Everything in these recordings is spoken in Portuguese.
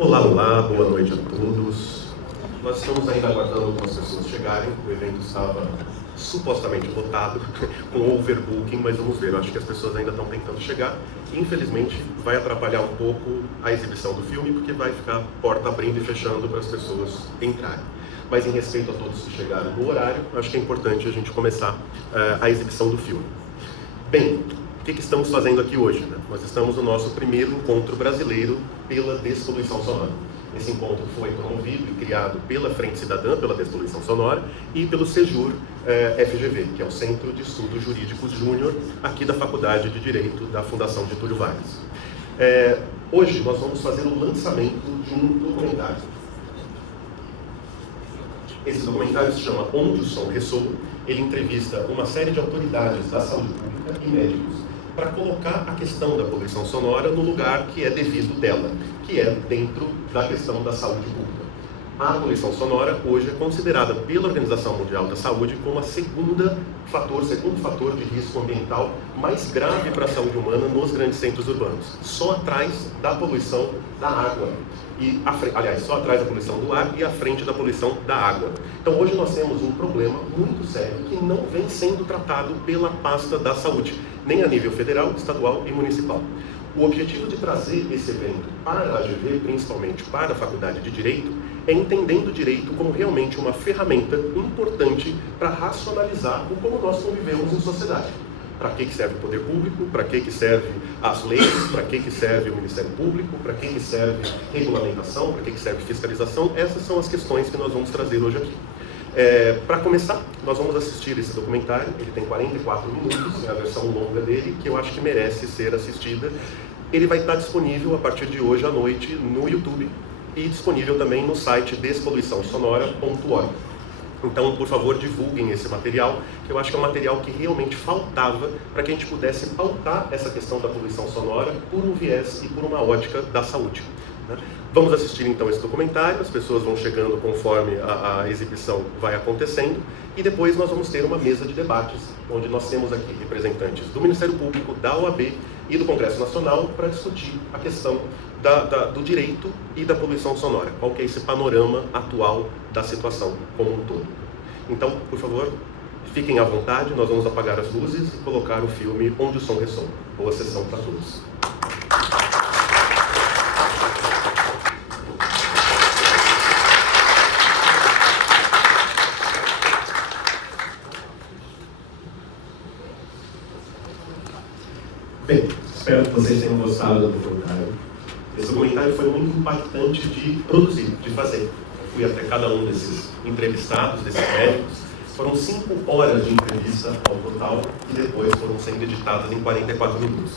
Olá, olá, boa noite a todos. Nós estamos ainda aguardando algumas pessoas chegarem. O evento estava supostamente lotado, com overbooking, mas vamos ver. Eu acho que as pessoas ainda estão tentando chegar. Infelizmente, vai atrapalhar um pouco a exibição do filme, porque vai ficar porta abrindo e fechando para as pessoas entrarem. Mas em respeito a todos que chegaram no horário, acho que é importante a gente começar a exibição do filme. Bem, o que estamos fazendo aqui hoje? Nós estamos no nosso primeiro encontro brasileiro pela despoluição sonora. Esse encontro foi promovido e criado pela Frente Cidadã, pela Despoluição Sonora, e pelo Sejur FGV, que é o Centro de Estudos Jurídicos Júnior, aqui da Faculdade de Direito da Fundação Getúlio Vargas. Hoje nós vamos fazer o lançamento de um documentário. Esse documentário se chama Onde o Som Ressoa. Ele entrevista uma série de autoridades da saúde pública e médicos para colocar a questão da poluição sonora no lugar que é devido dela, que é dentro da questão da saúde pública. A poluição sonora hoje é considerada pela Organização Mundial da Saúde como a segundo fator de risco ambiental mais grave para a saúde humana nos grandes centros urbanos, só atrás da poluição da água. Só atrás da poluição do ar e à frente da poluição da água. Então hoje nós temos um problema muito sério que não vem sendo tratado pela pasta da saúde, nem a nível federal, estadual e municipal. O objetivo de trazer esse evento para a AGV, principalmente para a Faculdade de Direito, é entendendo o direito como realmente uma ferramenta importante para racionalizar o como nós convivemos em sociedade. Para que serve o poder público, para que serve as leis, para que serve o Ministério Público, para que serve regulamentação, para que serve fiscalização. Essas são as questões que nós vamos trazer hoje aqui. Para começar, nós vamos assistir esse documentário. Ele tem 44 minutos, é a versão longa dele, que eu acho que merece ser assistida. Ele vai estar disponível a partir de hoje à noite no YouTube e disponível também no site despoluiçãosonora.org. Então, por favor, divulguem esse material, que eu acho que é um material que realmente faltava para que a gente pudesse pautar essa questão da poluição sonora por um viés e por uma ótica da saúde. Vamos assistir então esse documentário, as pessoas vão chegando conforme a exibição vai acontecendo, e depois nós vamos ter uma mesa de debates, onde nós temos aqui representantes do Ministério Público, da OAB e do Congresso Nacional para discutir a questão do direito e da poluição sonora. Qual que é esse panorama atual da situação como um todo. Então, por favor, fiquem à vontade, nós vamos apagar as luzes e colocar o filme Onde o Som Ressoa. Boa sessão para todos. Bem, espero que vocês tenham gostado do documentário. Esse documentário foi muito impactante de produzir, de fazer. Eu fui até cada um desses entrevistados, desses médicos. Foram 5 horas de entrevista ao total e depois foram sendo editadas em 44 minutos.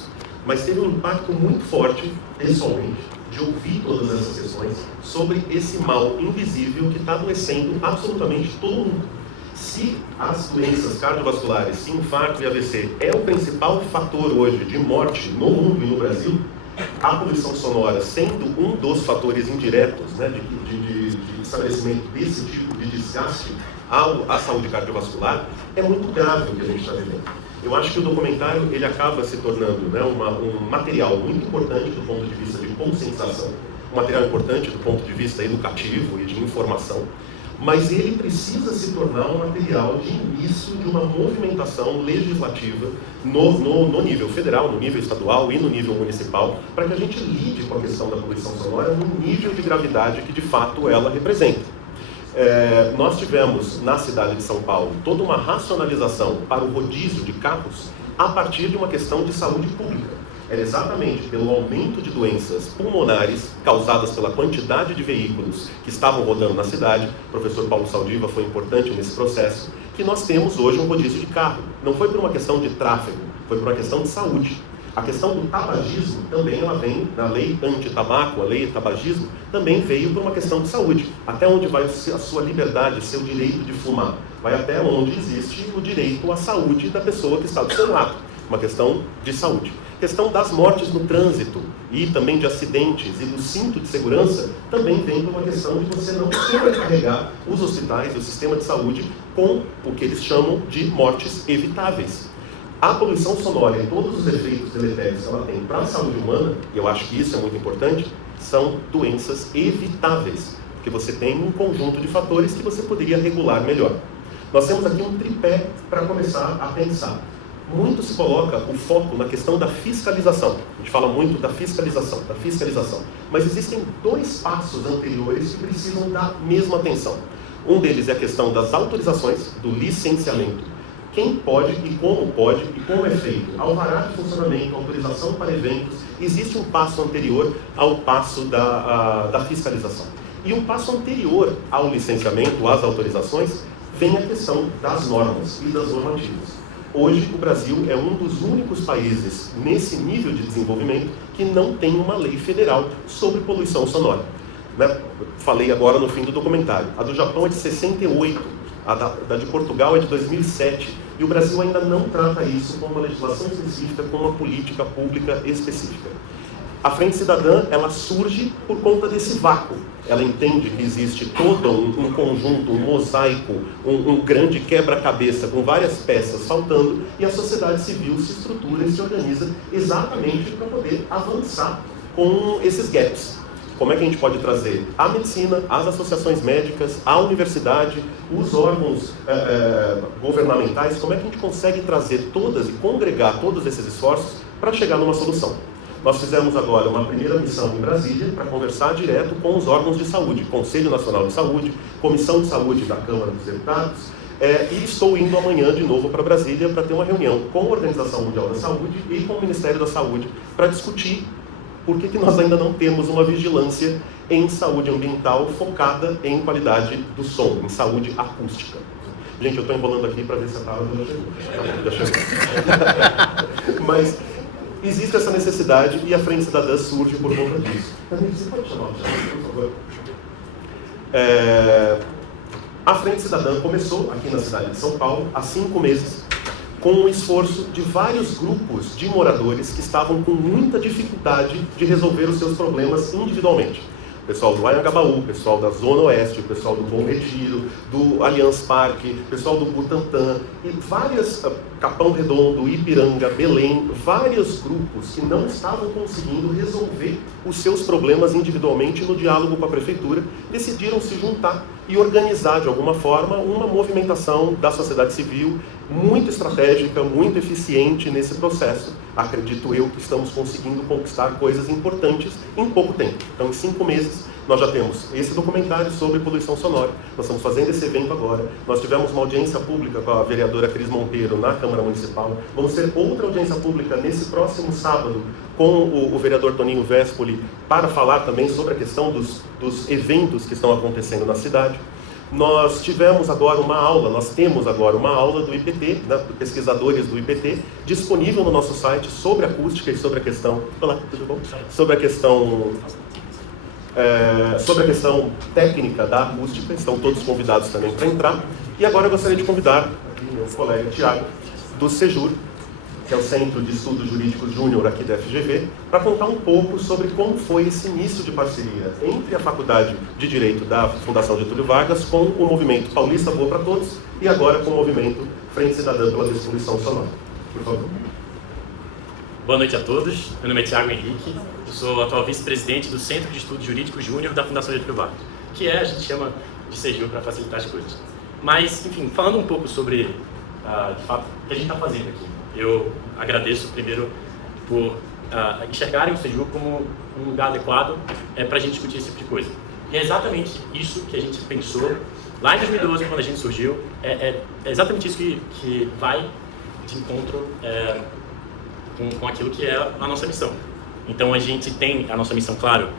Mas teve um impacto muito forte, pessoalmente, de ouvir todas essas sessões sobre esse mal invisível que está adoecendo absolutamente todo mundo. Se as doenças cardiovasculares, se infarto e AVC é o principal fator hoje de morte no mundo e no Brasil, a poluição sonora sendo um dos fatores indiretos, de estabelecimento desse tipo de desgaste à saúde cardiovascular, é muito grave o que a gente está vivendo. Eu acho que o documentário ele acaba se tornando um material muito importante do ponto de vista de conscientização, um material importante do ponto de vista educativo e de informação, mas ele precisa se tornar um material de início de uma movimentação legislativa no nível federal, no nível estadual e no nível municipal, para que a gente lide com a questão da poluição sonora no nível de gravidade que de fato ela representa. Nós tivemos na cidade de São Paulo toda uma racionalização para o rodízio de carros a partir de uma questão de saúde pública. Era exatamente pelo aumento de doenças pulmonares causadas pela quantidade de veículos que estavam rodando na cidade, o professor Paulo Saldiva foi importante nesse processo, que nós temos hoje um rodízio de carro. Não foi por uma questão de tráfego, foi por uma questão de saúde. A questão do tabagismo também ela vem na lei anti-tabaco, a lei tabagismo, também veio por uma questão de saúde. Até onde vai a sua liberdade, o seu direito de fumar? Vai até onde existe o direito à saúde da pessoa que está do seu lado. Uma questão de saúde. Questão das mortes no trânsito e também de acidentes e do cinto de segurança também vem por uma questão de você não sobrecarregar os hospitais e o sistema de saúde com o que eles chamam de mortes evitáveis. A poluição sonora e todos os efeitos deletérios que ela tem para a saúde humana, e eu acho que isso é muito importante, são doenças evitáveis, porque você tem um conjunto de fatores que você poderia regular melhor. Nós temos aqui um tripé para começar a pensar. Muito se coloca o foco na questão da fiscalização. A gente fala muito da fiscalização. Mas existem 2 passos anteriores que precisam da mesma atenção. Um deles é a questão das autorizações, do licenciamento. Quem pode e como é feito. Alvará de funcionamento, autorização para eventos, existe um passo anterior ao passo da fiscalização. E um passo anterior ao licenciamento, às autorizações, vem a questão das normas e das normativas. Hoje, o Brasil é um dos únicos países nesse nível de desenvolvimento que não tem uma lei federal sobre poluição sonora. Falei agora no fim do documentário. A do Japão é de 68, a da de Portugal é de 2007, e o Brasil ainda não trata isso com uma legislação específica, com uma política pública específica. A Frente Cidadã, ela surge por conta desse vácuo. Ela entende que existe todo um conjunto, um mosaico, um grande quebra-cabeça com várias peças faltando, e a sociedade civil se estrutura e se organiza exatamente para poder avançar com esses gaps. Como é que a gente pode trazer a medicina, as associações médicas, a universidade, os órgãos governamentais, como é que a gente consegue trazer todas e congregar todos esses esforços para chegar numa solução? Nós fizemos agora uma primeira missão em Brasília para conversar direto com os órgãos de saúde, Conselho Nacional de Saúde, Comissão de Saúde da Câmara dos Deputados, e estou indo amanhã de novo para Brasília para ter uma reunião com a Organização Mundial da Saúde e com o Ministério da Saúde para discutir por que nós ainda não temos uma vigilância em saúde ambiental focada em qualidade do som, em saúde acústica. Gente, eu estou enrolando aqui para ver se a palavra já chegou. Mas existe essa necessidade e a Frente Cidadã surge por conta disso. Você pode chamar o Thiago, por favor? A Frente Cidadã começou aqui na cidade de São Paulo há 5 meses, com o esforço de vários grupos de moradores que estavam com muita dificuldade de resolver os seus problemas individualmente. O pessoal do Anhangabaú, o pessoal da Zona Oeste, o pessoal do Bom Retiro, do Allianz Parque, o pessoal do Butantã, e várias, Capão Redondo, Ipiranga, Belém, vários grupos que não estavam conseguindo resolver os seus problemas individualmente no diálogo com a prefeitura, decidiram se juntar e organizar de alguma forma uma movimentação da sociedade civil muito estratégica, muito eficiente nesse processo. Acredito eu que estamos conseguindo conquistar coisas importantes em pouco tempo. Então, em 5 meses, nós já temos esse documentário sobre poluição sonora. Nós estamos fazendo esse evento agora. Nós tivemos uma audiência pública com a vereadora Cris Monteiro na Câmara Municipal. Vamos ter outra audiência pública nesse próximo sábado com o vereador Toninho Vespoli para falar também sobre a questão dos eventos que estão acontecendo na cidade. Nós temos agora uma aula do IPT, pesquisadores do IPT, disponível no nosso site sobre acústica e sobre a questão... Olá, tudo bom? Sobre a questão técnica da acústica, estão todos convidados também para entrar. E agora eu gostaria de convidar meu colega Thiago, do Sejur, que é o Centro de Estudos Jurídicos Júnior aqui da FGV, para contar um pouco sobre como foi esse início de parceria entre a Faculdade de Direito da Fundação Getúlio Vargas com o movimento Paulista Boa para Todos e agora com o movimento Frente Cidadã pela Despoluição Sonora. Por favor. Boa noite a todos. Meu nome é Thiago Henrique. Eu sou atual vice-presidente do Centro de Estudos Jurídicos Júnior da Fundação Getúlio Vargas, que a gente chama de Sejur para facilitar as coisas. Mas, enfim, falando um pouco sobre, de fato, o que a gente está fazendo aqui. Eu agradeço primeiro por enxergarem o Sejur como um lugar adequado para a gente discutir esse tipo de coisa. E é exatamente isso que a gente pensou lá em 2012, quando a gente surgiu. É exatamente isso que vai de encontro com aquilo que é a nossa missão. Então a gente tem a nossa missão, claro,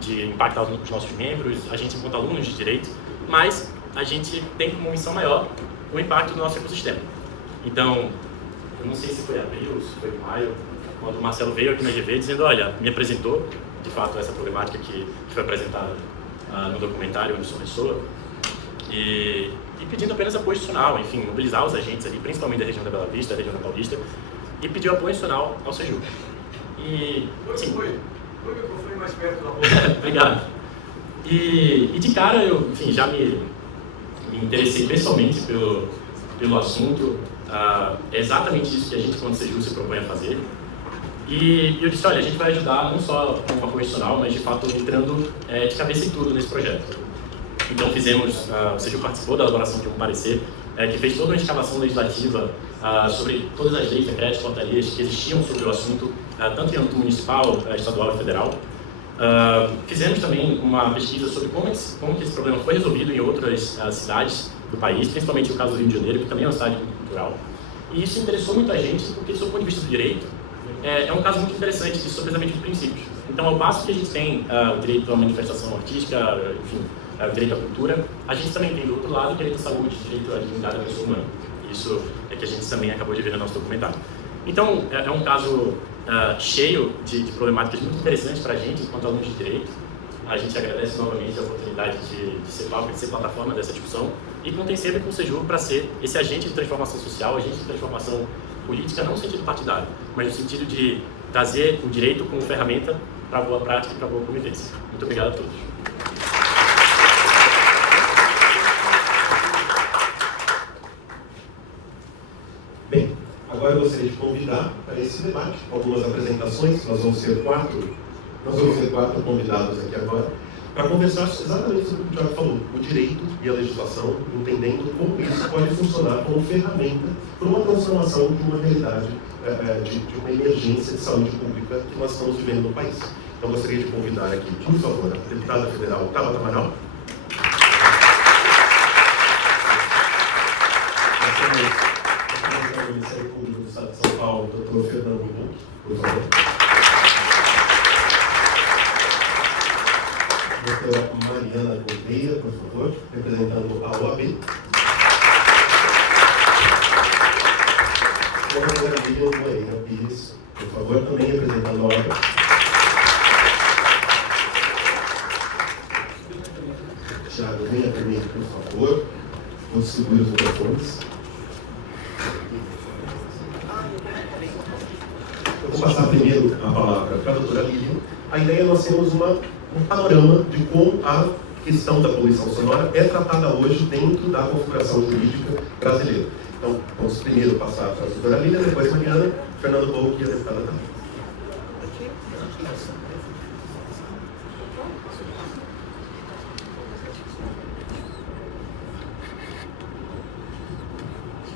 de impactar os nossos membros, a gente enquanto alunos de direito, mas a gente tem como missão maior o impacto do nosso ecossistema. Então, eu não sei se foi em abril, se foi em maio, quando o Marcelo veio aqui na GV dizendo, olha, me apresentou, de fato, essa problemática que foi apresentada no documentário onde sou pessoa, e pedindo apenas apoio institucional, enfim, mobilizar os agentes ali, principalmente da região da Bela Vista, da região da Paulista, e pediu apoio institucional ao Sejur. E, sim. Foi mais perto da boca. Obrigado. E de cara, eu, enfim, já me interessei pessoalmente pelo assunto. É exatamente isso que a gente, quando Sejur, se propõe a fazer. E eu disse, olha, a gente vai ajudar não só com uma constitucional, mas de fato entrando de cabeça em tudo nesse projeto. Então fizemos, o Sejur participou da elaboração de um parecer que fez toda uma escavação legislativa sobre todas as leis, decretos, portarias que existiam sobre o assunto, tanto em âmbito municipal, estadual e federal. Fizemos também uma pesquisa sobre como que esse problema foi resolvido em outras cidades do país, principalmente o caso do Rio de Janeiro, que também é uma cidade cultural. E isso interessou muita gente, porque, do ponto de vista do direito, é um caso muito interessante de sobresamento de princípios. Então, ao passo que a gente tem o direito à manifestação artística, enfim, o direito à cultura, a gente também tem, do outro lado, o direito à saúde, o direito à dignidade da pessoa humana. Isso é que a gente também acabou de ver no nosso documentário. Então, é um caso cheio de problemáticas muito interessantes para a gente, enquanto alunos de direito. A gente agradece novamente a oportunidade de ser palco, de ser plataforma dessa discussão, e contém sempre com o Sejur para ser esse agente de transformação social, agente de transformação política, não no sentido partidário, mas no sentido de trazer o direito como ferramenta para a boa prática e para a boa convivência. Muito obrigado a todos. Bem, agora eu gostaria de convidar para esse debate algumas apresentações. Nós vamos ter quatro convidados aqui agora para conversar exatamente sobre o que o Thiago falou, o direito e a legislação, entendendo como isso pode funcionar como ferramenta para uma transformação de uma realidade, de uma emergência de saúde pública que nós estamos vivendo no país. Então, eu gostaria de convidar aqui, por favor, a deputada federal Tabata Amaral. O Ministério Público do Estado de São Paulo, Dr. Fernando Buch, por favor. Doutora Mariana Gouveia, por favor, representando a OAB. Doutora Lilian Moreira Pires, por favor, também representando a OAB. Thiago, venha comigo, por favor. Vou distribuir os microfones. Eu vou passar primeiro a palavra para a doutora Lilian. A ideia é nós termos um panorama de como a questão da poluição sonora é tratada hoje dentro da configuração jurídica brasileira. Então, vamos primeiro passar para a doutora Lilian, depois Mariana, Fernando Buch e a deputada também.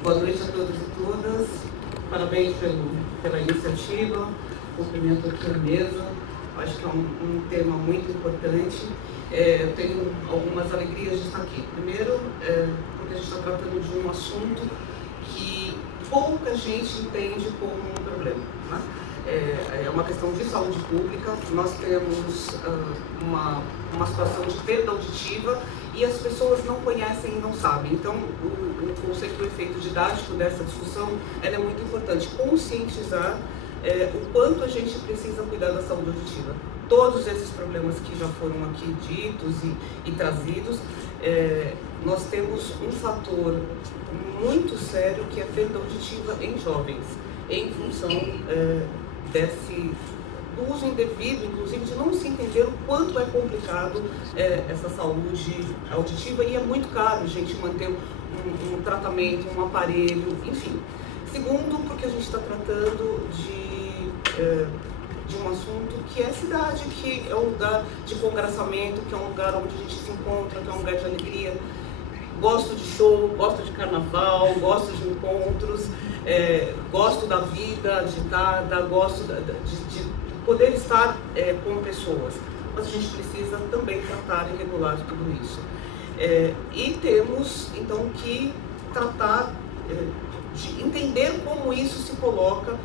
Boa noite a todos e todas. Parabéns pela iniciativa. Cumprimento aqui a mesa. Acho que é um tema muito importante. Eu tenho algumas alegrias de estar aqui. Primeiro, porque a gente está tratando de um assunto que pouca gente entende como um problema, né? É uma questão de saúde pública. Nós temos uma situação de perda auditiva e as pessoas não conhecem e não sabem. Então, o conceito do efeito didático dessa discussão é muito importante. Conscientizar o quanto a gente precisa cuidar da saúde auditiva. Todos esses problemas que já foram aqui ditos e trazidos, nós temos um fator muito sério que é a perda auditiva em jovens, em função do uso indevido, inclusive de não se entender o quanto é complicado essa saúde auditiva, e é muito caro a gente manter um tratamento, um aparelho, enfim. Segundo, porque a gente está tratando de um assunto que é cidade, que é um lugar de congraçamento, que é um lugar onde a gente se encontra, que é um lugar de alegria. Gosto de show, gosto de carnaval, gosto de encontros, gosto da vida agitada, gosto de poder estar com pessoas. Mas a gente precisa também tratar e regular tudo isso. E temos, então, que tratar de entender como isso se coloca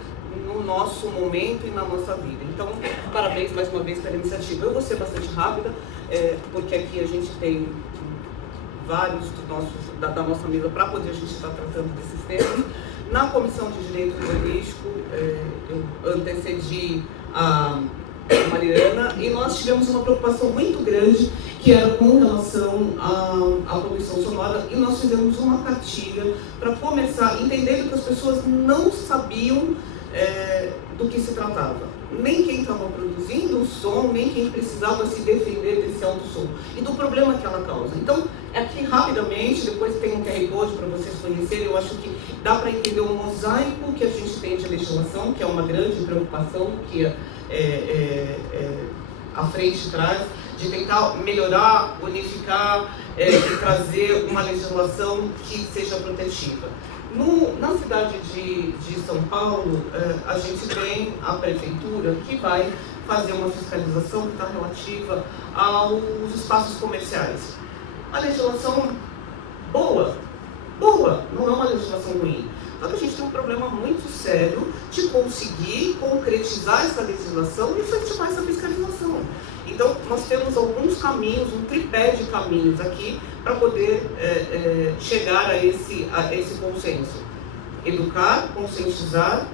no nosso momento e na nossa vida. Então, parabéns mais uma vez pela iniciativa. Eu vou ser bastante rápida, porque aqui a gente tem vários da nossa mesa para poder a gente estar tratando desses temas. Na Comissão de Direito Urbanístico, eu antecedi a Mariana, e nós tivemos uma preocupação muito grande, que era com relação à poluição sonora, e nós fizemos uma cartilha para começar, entendendo que as pessoas não sabiam do que se tratava. Nem quem estava produzindo o som, nem quem precisava se defender desse alto som e do problema que ela causa. Então, Aqui, rapidamente, depois tem um QR Code para vocês conhecerem. Eu acho que dá para entender o mosaico que a gente tem de legislação, que é uma grande preocupação que a frente traz, de tentar melhorar, unificar e trazer uma legislação que seja protetiva. Na cidade de São Paulo, a gente tem a prefeitura que vai fazer uma fiscalização que está relativa aos espaços comerciais. A legislação boa, não é uma legislação ruim. Só que a gente tem um problema muito sério de conseguir concretizar essa legislação e efetivar essa fiscalização. Então, nós temos alguns caminhos, um tripé de caminhos aqui para poder chegar a esse consenso. Educar, conscientizar,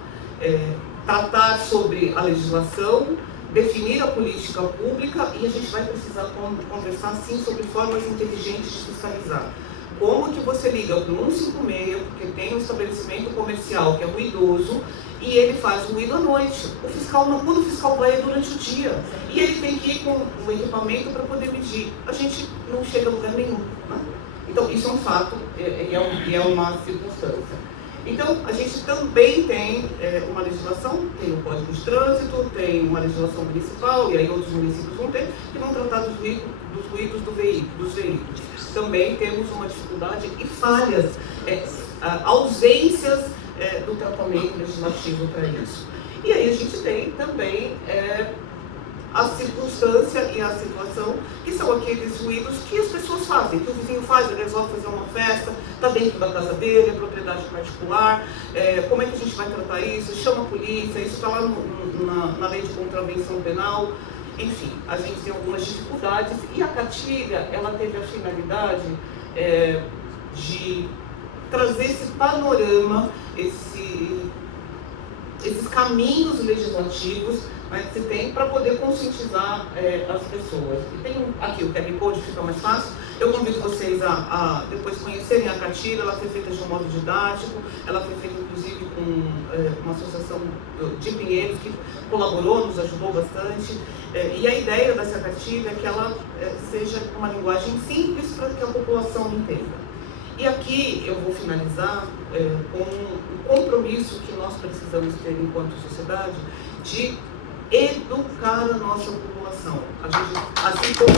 tratar sobre a legislação, definir a política pública, e a gente vai precisar conversar, sim, sobre formas inteligentes de fiscalizar. Como que você liga para o 156, porque tem um estabelecimento comercial que é ruidoso, e ele faz ruído à noite. O fiscal não, quando o fiscal vai é durante o dia. E ele tem que ir com o equipamento para poder medir. A gente não chega a lugar nenhum. Né? Então, isso é um fato e é uma circunstância. Então, a gente também tem uma legislação, tem o Código de Trânsito, tem uma legislação municipal, e aí outros municípios vão ter, que vão tratar dos ruídos dos veículos. Também temos uma dificuldade e falhas, ausências do tratamento legislativo para isso. E aí a gente tem também a circunstância e a situação, que são aqueles ruídos que as pessoas fazem, que o vizinho faz, ele resolve fazer uma festa, está dentro da casa dele, é propriedade particular, como é que a gente vai tratar isso? Chama a polícia, isso está lá na lei de contravenção penal. Enfim, a gente tem algumas dificuldades, e a cartilha, ela teve a finalidade de trazer esse panorama, esses caminhos legislativos, né, que se tem para poder conscientizar as pessoas. E tem aqui o QR Code, fica mais fácil. Eu convido vocês a depois conhecerem a cartilha. Ela foi feita de um modo didático, ela foi feita inclusive com uma associação de Pinheiros que colaborou, nos ajudou bastante. E a ideia dessa cartilha é que ela seja uma linguagem simples para que a população entenda. E aqui eu vou finalizar com um compromisso que nós precisamos ter enquanto sociedade de educar a nossa população. Assim como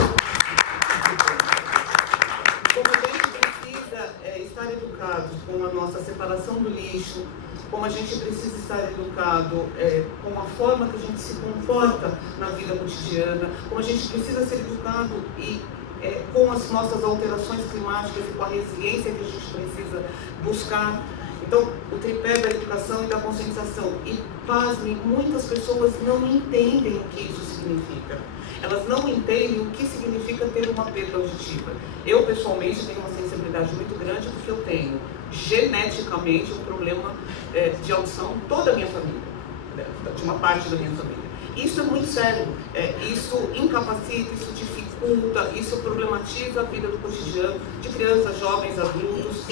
a gente precisa estar educado com a nossa separação do lixo, como a gente precisa estar educado com a forma que a gente se comporta na vida cotidiana, como a gente precisa ser educado com as nossas alterações climáticas e com a resiliência que a gente precisa buscar. Então, o tripé da educação e da conscientização. E, pasmem, muitas pessoas não entendem o que isso significa. Elas não entendem o que significa ter uma perda auditiva. Eu, pessoalmente, tenho uma sensibilidade muito grande porque eu tenho, geneticamente, um problema de audição, toda a minha família, de uma parte da minha família. Isso é muito sério. Isso incapacita, isso dificulta, isso problematiza a vida do cotidiano de crianças, jovens, adultos.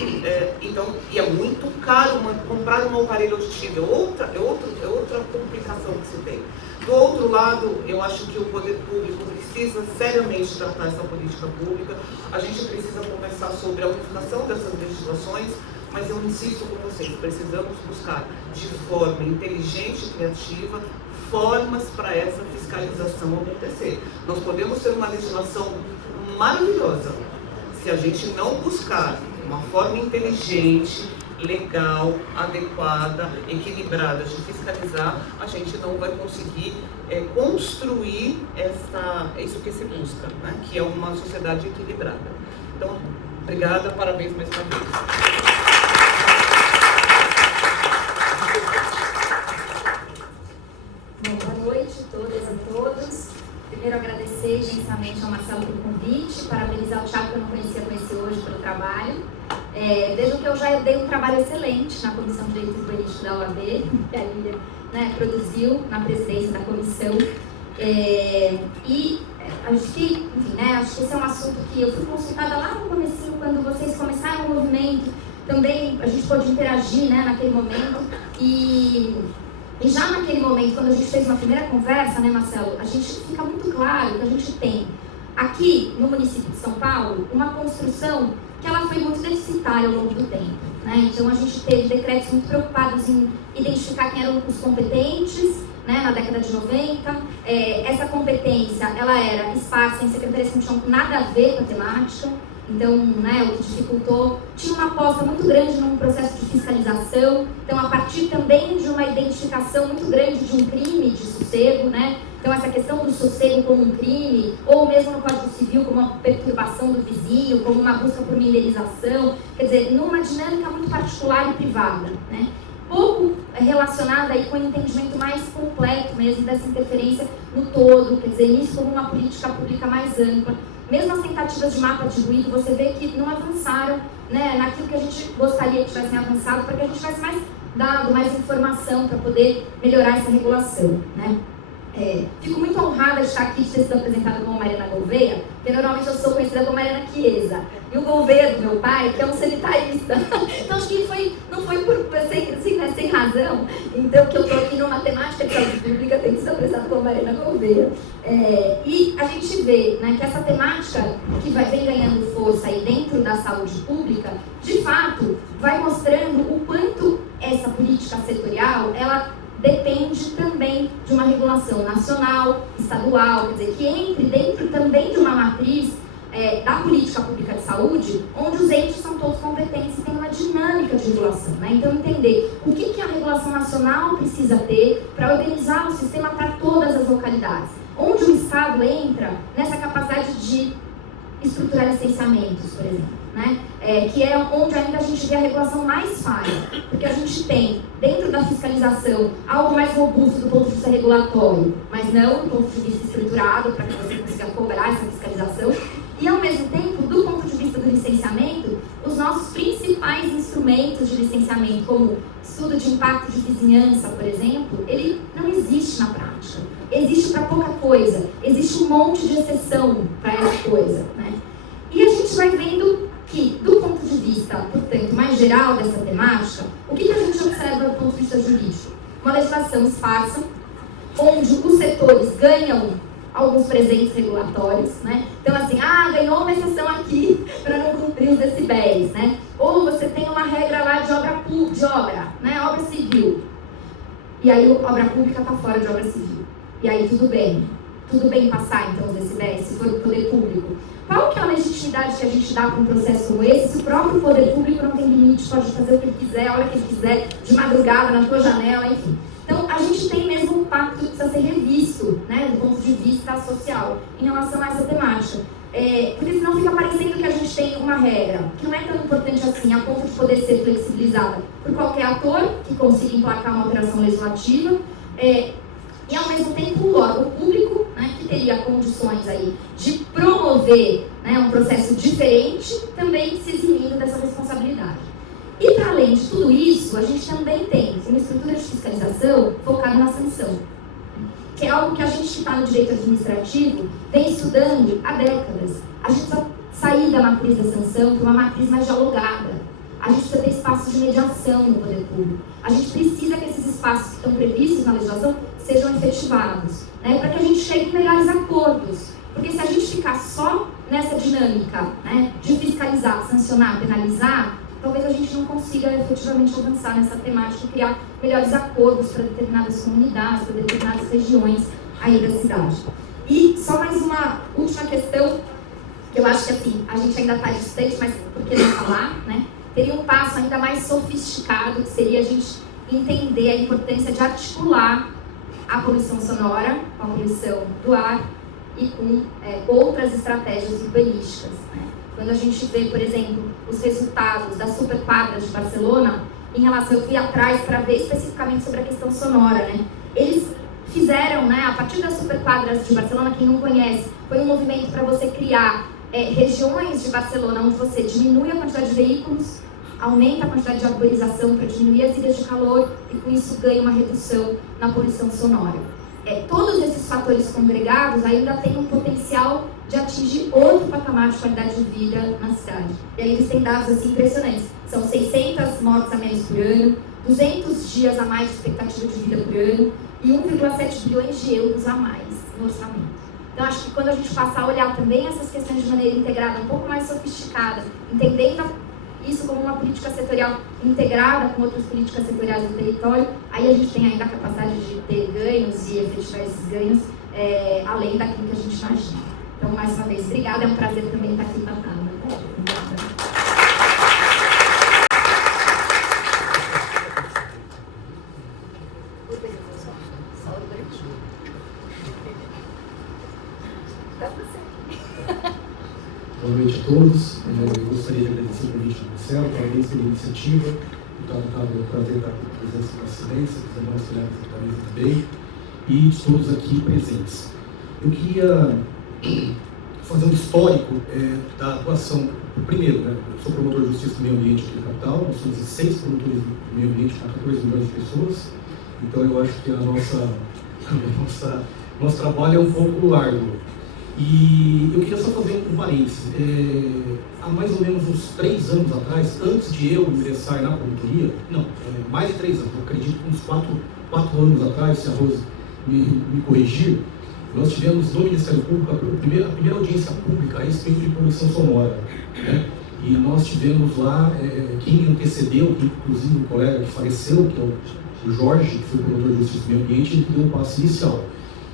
Então, e é muito caro comprar um aparelho auditivo. É outra complicação que se tem. Do outro lado, eu acho que o poder público precisa seriamente tratar essa política pública. A gente precisa conversar sobre a unificação dessas legislações, mas eu insisto com vocês, precisamos buscar de forma inteligente e criativa formas para essa fiscalização acontecer. Nós podemos ter uma legislação maravilhosa. Se a gente não buscar uma forma inteligente, legal, adequada, equilibrada de fiscalizar, a gente não vai conseguir construir isso que se busca, né? Que é uma sociedade equilibrada. Então, obrigada, parabéns mais uma vez. Boa noite a todas e todos. Primeiro, agradecer imensamente ao Marcelo pelo convite, parabenizar o Thiago, que eu não conhecia hoje, pelo trabalho. Vejam que eu já dei um trabalho excelente na Comissão de Direitos Urbanísticos da OAB, que a Lília produziu na presidência da comissão. E acho que, enfim, acho que esse é um assunto que eu fui consultada lá no comecinho, quando vocês começaram o movimento. Também a gente pôde interagir naquele momento. E já naquele momento, quando a gente fez uma primeira conversa, Marcelo, a gente fica muito claro que a gente tem aqui no município de São Paulo, uma construção que ela foi muito deficitária ao longo do tempo, né? Então a gente teve decretos muito preocupados em identificar quem eram os competentes, né, na década de 90. Essa competência, ela era esparsa em secretarias que não tinham nada a ver com a temática. Então, né, o que dificultou, tinha uma aposta muito grande num processo de fiscalização, então a partir também de uma identificação muito grande de um crime de sossego, né? Então essa questão do sossego como um crime, ou mesmo no Código Civil como uma perturbação do vizinho, como uma busca por uma indenização, quer dizer, numa dinâmica muito particular e privada, né? Pouco relacionada aí com o entendimento mais completo mesmo dessa interferência no todo, quer dizer, nisso como uma política pública mais ampla. Mesmo as tentativas de mapa de ruído, você vê que não avançaram, né, naquilo que a gente gostaria que tivessem avançado, para que a gente tivesse mais dado, mais informação para poder melhorar essa regulação, né? Fico muito honrada de estar aqui, de ter sido apresentada como Mariana Gouveia, porque normalmente eu sou conhecida como Mariana Chiesa. E o Gouveia do meu pai, que é um sanitarista. Então acho que não foi sem razão. Então que eu estou aqui numa temática de saúde pública, tem que ser apresentada como Mariana Gouveia. E a gente vê, né, que essa temática que vem ganhando força aí dentro da saúde pública, de fato, vai mostrando o quanto essa política setorial, ela depende também de uma regulação nacional, estadual, quer dizer, que entre dentro também de uma matriz da política pública de saúde, onde os entes são todos competentes e tem uma dinâmica de regulação, né? Então, entender o que a regulação nacional precisa ter para organizar o sistema para todas as localidades. Onde o Estado entra nessa capacidade de estruturar licenciamentos, por exemplo, né? Que é onde ainda a gente vê a regulação mais falha, porque a gente tem, dentro da fiscalização, algo mais robusto do ponto de vista regulatório, mas não do ponto de vista estruturado, para que você consiga cobrar essa fiscalização, e ao mesmo tempo, do ponto de vista do licenciamento, os nossos principais instrumentos de licenciamento, como estudo de impacto de vizinhança, por exemplo, ele não existe na prática. Existe para pouca coisa, existe um monte de exceção para essa coisa, né? E a gente vai vendo que, do ponto de vista, portanto, mais geral dessa temática, o que a gente observa do ponto de vista jurídico? Uma legislação esparsa, onde os setores ganham alguns presentes regulatórios, né? Então, assim, ganhou uma exceção aqui para não cumprir os decibéis, né? Ou você tem uma regra lá de obra, né? Obra civil. E aí, obra pública está fora de obra civil. E aí, tudo bem passar, então, os decibéis, se for o poder público. Qual que é a legitimidade que a gente dá para um processo como esse, se o próprio poder público não tem limite, pode fazer o que ele quiser, a hora que ele quiser, de madrugada, na tua janela, enfim. Então, a gente tem mesmo um pacto que precisa ser revisto, né, do ponto de vista social, em relação a essa temática. Porque senão fica parecendo que a gente tem uma regra, que não é tão importante assim, a ponto de poder ser flexibilizada por qualquer ator que consiga emplacar uma alteração legislativa, e ao mesmo tempo o órgão público, né, que teria condições aí de promover, né, um processo diferente, também se eximindo dessa responsabilidade. E para além de tudo isso, a gente também tem uma estrutura de fiscalização focada na sanção, que é algo que a gente que está no direito administrativo vem estudando há décadas. A gente precisa sair da matriz da sanção para uma matriz mais dialogada. A gente precisa ter espaços de mediação no poder público. A gente precisa que esses espaços que estão previstos na legislação sejam efetivados, né, para que a gente chegue em melhores acordos. Porque se a gente ficar só nessa dinâmica, né, de fiscalizar, sancionar, penalizar, talvez a gente não consiga efetivamente avançar nessa temática e criar melhores acordos para determinadas comunidades, para determinadas regiões aí da cidade. E só mais uma última questão, que eu acho que assim, a gente ainda está distante, mas por que não falar, né? Teria um passo ainda mais sofisticado, que seria a gente entender a importância de articular a poluição sonora com a poluição do ar e com outras estratégias urbanísticas, né? Quando a gente vê, por exemplo, os resultados das superquadras de Barcelona, em relação, eu fui atrás para ver especificamente sobre a questão sonora, né? Eles fizeram, né, a partir das superquadras de Barcelona, quem não conhece, foi um movimento para você criar regiões de Barcelona onde você diminui a quantidade de veículos, aumenta a quantidade de arborização para diminuir as ilhas de calor e com isso ganha uma redução na poluição sonora. Todos esses fatores congregados ainda têm um potencial de atingir outro patamar de qualidade de vida na cidade. E aí eles têm dados assim impressionantes. São 600 mortes a menos por ano, 200 dias a mais de expectativa de vida por ano e 1,7 bilhões de euros a mais no orçamento. Então, acho que quando a gente passar a olhar também essas questões de maneira integrada, um pouco mais sofisticada, entendendo isso como uma política setorial integrada com outras políticas setoriais do território, aí a gente tem ainda a capacidade de ter ganhos e efetivar esses ganhos além daquilo que a gente imagina. Então, mais uma vez, obrigada, é um prazer também estar aqui batendo. Obrigada. Boa noite a todos. Eu gostaria de agradecer o convite do Marcelo, parabéns pela iniciativa. É um prazer estar com a presença da excelência, dos demais colegas da mesa também, e de todos aqui presentes. Eu queria fazer um histórico da atuação. Primeiro, eu sou promotor de justiça do meio ambiente aqui na capital, nós somos 6 promotores do meio ambiente para 14 milhões de pessoas, então eu acho que nosso trabalho é um pouco árduo. E eu queria só fazer um parênteses. Há mais ou menos uns 3 anos atrás, antes de eu ingressar na promotoria, mais de 3 anos, eu acredito que uns 4 anos atrás, se a Rose me corrigir, nós tivemos no Ministério Público a primeira audiência pública a respeito de poluição sonora, né? E nós tivemos lá, quem me antecedeu, inclusive um colega que faleceu, que é o Jorge, que foi promotor de justiça do meio ambiente, ele deu um passo inicial.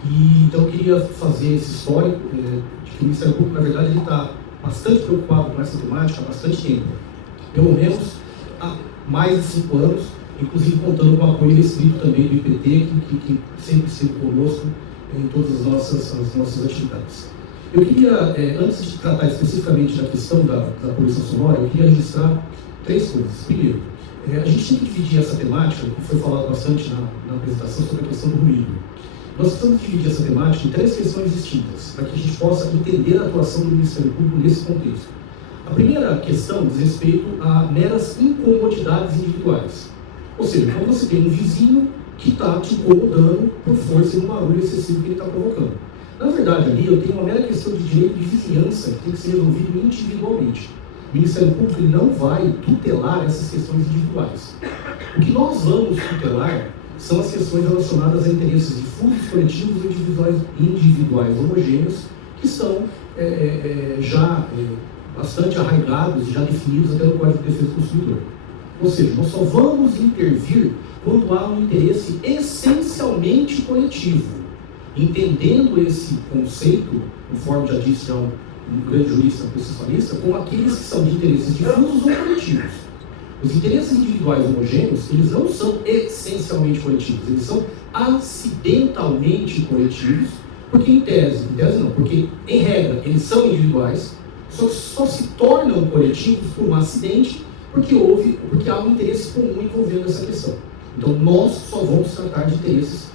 E então eu queria fazer esse histórico de que o Ministério Público, na verdade, ele está bastante preocupado com essa temática há bastante tempo. Pelo menos há mais de 5 anos, inclusive contando com o apoio restrito também do IPT, que sempre esteve conosco em todas as nossas atividades. Eu queria, antes de tratar especificamente da questão da poluição sonora, eu queria registrar 3 coisas. Primeiro, a gente tem que dividir essa temática, que foi falado bastante na apresentação, sobre a questão do ruído. Nós precisamos dividir essa temática em 3 questões distintas, para que a gente possa entender a atuação do Ministério Público nesse contexto. A primeira questão diz respeito a meras incomodidades individuais. Ou seja, quando você tem um vizinho que está te incomodando por força de um barulho excessivo que ele está provocando. Na verdade, ali eu tenho uma mera questão de direito de vizinhança que tem que ser resolvido individualmente. O Ministério Público ele não vai tutelar essas questões individuais. O que nós vamos tutelar são as questões relacionadas a interesses difusos, coletivos ou individuais homogêneos, que estão já bastante arraigados e já definidos até no Código de Defesa do Consumidor. Ou seja, nós só vamos intervir quando há um interesse essencialmente coletivo, entendendo esse conceito, conforme já disse um grande jurista processualista, como aqueles que são de interesses difusos ou coletivos. Os interesses individuais homogêneos, eles não são essencialmente coletivos, eles são acidentalmente coletivos, porque em tese não, porque em regra eles são individuais, só se tornam coletivos por um acidente, porque há um interesse comum envolvendo essa questão. Então nós só vamos tratar de interesses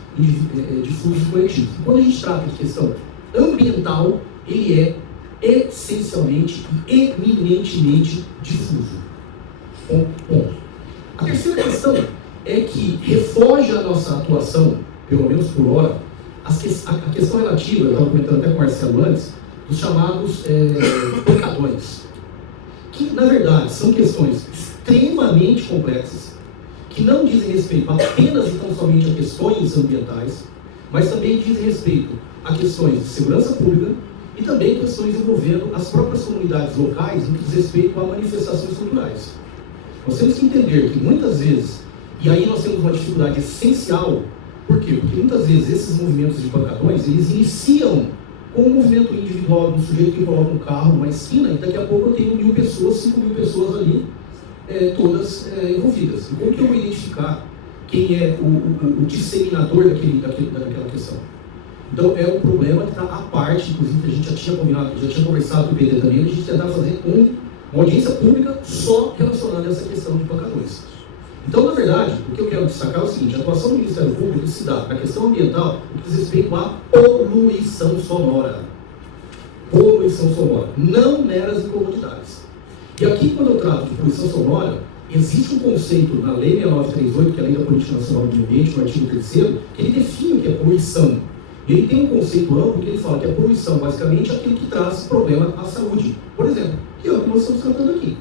difusos e coletivos. E quando a gente trata de questão ambiental, ele é essencialmente e eminentemente difuso. Ponto. A terceira questão é que refoge a nossa atuação, pelo menos por hora, a questão relativa, eu estava comentando até com o Marcelo antes, dos chamados pancadões, que na verdade são questões extremamente complexas, que não dizem respeito apenas e tão somente a questões ambientais, mas também dizem respeito a questões de segurança pública e também questões envolvendo as próprias comunidades locais no que diz respeito a manifestações culturais. Nós temos que entender que muitas vezes, e aí nós temos uma dificuldade essencial, por quê? Porque muitas vezes esses movimentos de pancadões, eles iniciam com um movimento individual, um sujeito que coloca um carro numa esquina, e daqui a pouco eu tenho 1.000 pessoas, 5.000 pessoas ali, todas envolvidas. E como que eu vou identificar quem é o disseminador daquela questão? Então é um problema que está à parte, inclusive a gente já tinha conversado com o IPT também, a gente tentar fazer uma audiência pública só relacionada a essa questão de pancadões. Então, na verdade, o que eu quero destacar é o seguinte: a atuação do Ministério Público se dá na questão ambiental no que diz respeito à poluição sonora. Poluição sonora, não meras incomodidades. E aqui, quando eu trato de poluição sonora, existe um conceito na Lei 6938, que é a Lei da Política Nacional do Meio Ambiente, no artigo 3º, que ele define o que é poluição. Ele tem um conceito amplo que ele fala que a poluição, basicamente, é aquilo que traz problema à saúde. Por exemplo, que é o que nós estamos tratando aqui.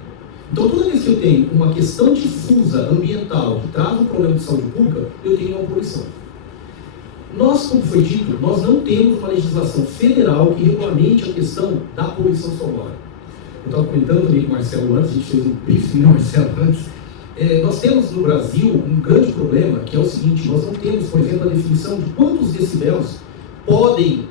Então, toda vez que eu tenho uma questão difusa, ambiental, que traz um problema de saúde pública, eu tenho uma poluição. Nós, como foi dito, nós não temos uma legislação federal que regulamente a questão da poluição sonora. Eu estava comentando também com o Marcelo antes, a gente fez um briefing com o Marcelo antes. Nós temos no Brasil um grande problema, que é o seguinte: nós não temos, por exemplo, a definição de quantos decibéis podem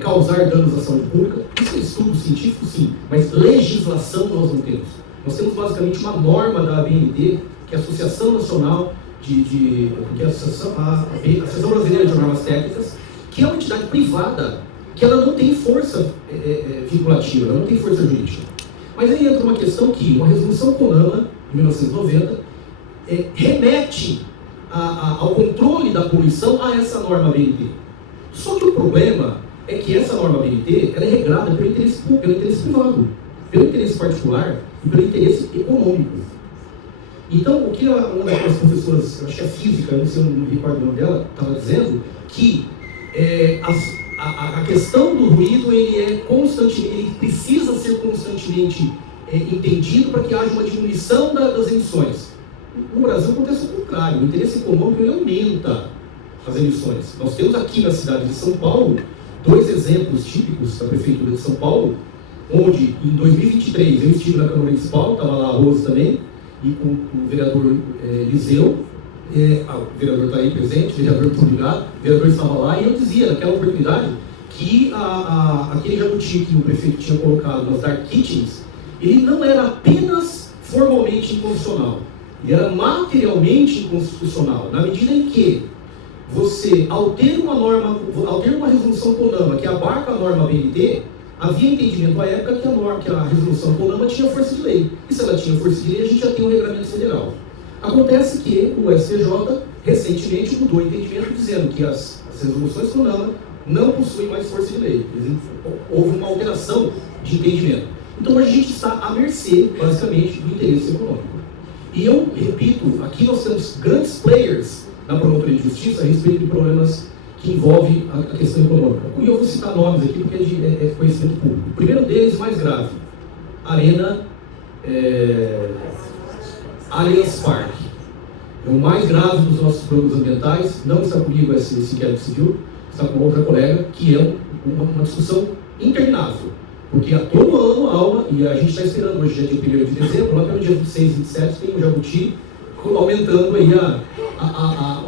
causar danos à saúde pública. Isso é estudo científico, sim, mas legislação nós não temos. Nós temos basicamente uma norma da ABNT, que é a Associação Nacional que é a Associação Brasileira de Normas Técnicas, que é uma entidade privada, que ela não tem força vinculativa, ela não tem força jurídica. Mas aí entra uma questão que uma resolução CONAMA, de 1990, remete ao controle da poluição a essa norma ABNT. Só que o problema é que essa norma ABNT ela é regrada pelo interesse privado, pelo interesse particular e pelo interesse econômico. Então, o que uma das professoras, eu acho que é física, não sei, eu não me recordo o nome dela, estava dizendo, que a questão do ruído ele precisa ser constantemente entendido para que haja uma diminuição das emissões. No Brasil acontece o contrário, o interesse econômico ele aumenta as emissões. Nós temos aqui na cidade de São Paulo 2 exemplos típicos da Prefeitura de São Paulo, onde em 2023 eu estive na Câmara Municipal, estava lá a Rose também, e com o vereador Eliseu, o vereador está aí presente, o vereador muito obrigado, o vereador estava lá, e eu dizia naquela oportunidade que aquele jabuti que o prefeito tinha colocado nas dark kitchens, ele não era apenas formalmente inconstitucional, ele era materialmente inconstitucional, na medida em que você, ao ter uma resolução CONAMA que abarca a norma ABNT, havia entendimento à época que a resolução CONAMA tinha força de lei. E se ela tinha força de lei, a gente já tem um regulamento federal. Acontece que o STJ recentemente mudou o entendimento dizendo que as resoluções CONAMA não possuem mais força de lei. Houve uma alteração de entendimento. Então a gente está à mercê, basicamente, do interesse econômico. E eu repito, aqui nós temos grandes players na promotoria de justiça a respeito de problemas que envolvem a questão econômica. E eu vou citar nomes aqui porque é conhecimento público. O primeiro deles, mais grave, Allianz Parque. É o mais grave dos nossos problemas ambientais. Não está comigo esse inquérito civil, está com outra colega, que é uma discussão interminável. Porque a todo ano há uma, e a gente está esperando hoje, dia 1º de dezembro, lá pelo dia 26 e 27, tem o jabuti aumentando aí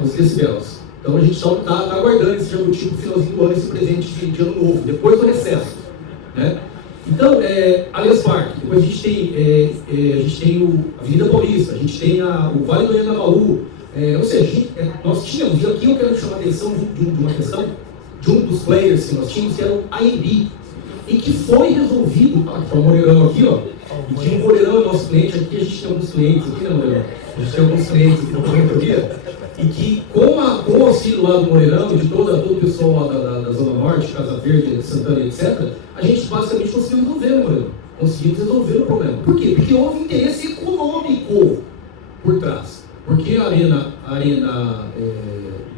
os decibéis. Então a gente está aguardando esse jabuti para o finalzinho do ano, esse presente de ano novo, depois do recesso. Né? Então, Allianz Parque, depois a gente tem a Avenida Paulista, a gente tem o Vale do Anhangabaú, ou seja, nós tínhamos, e aqui eu quero chamar a atenção de uma questão, de um dos players que nós tínhamos, que era o ANB, e que foi resolvido, está o Moreirão aqui, ó, e que o Moreirão é nosso cliente, aqui a gente tem alguns clientes, aqui né Moreirão? A gente tem alguns clientes aqui na promotoria, e que com o auxílio lá do Moreirão, de todo o pessoal lá da Zona Norte, Casa Verde, Santana, etc., a gente basicamente conseguiu resolver, né, Moreirão? Conseguimos resolver o problema. Por quê? Porque houve interesse econômico por trás. Porque a arena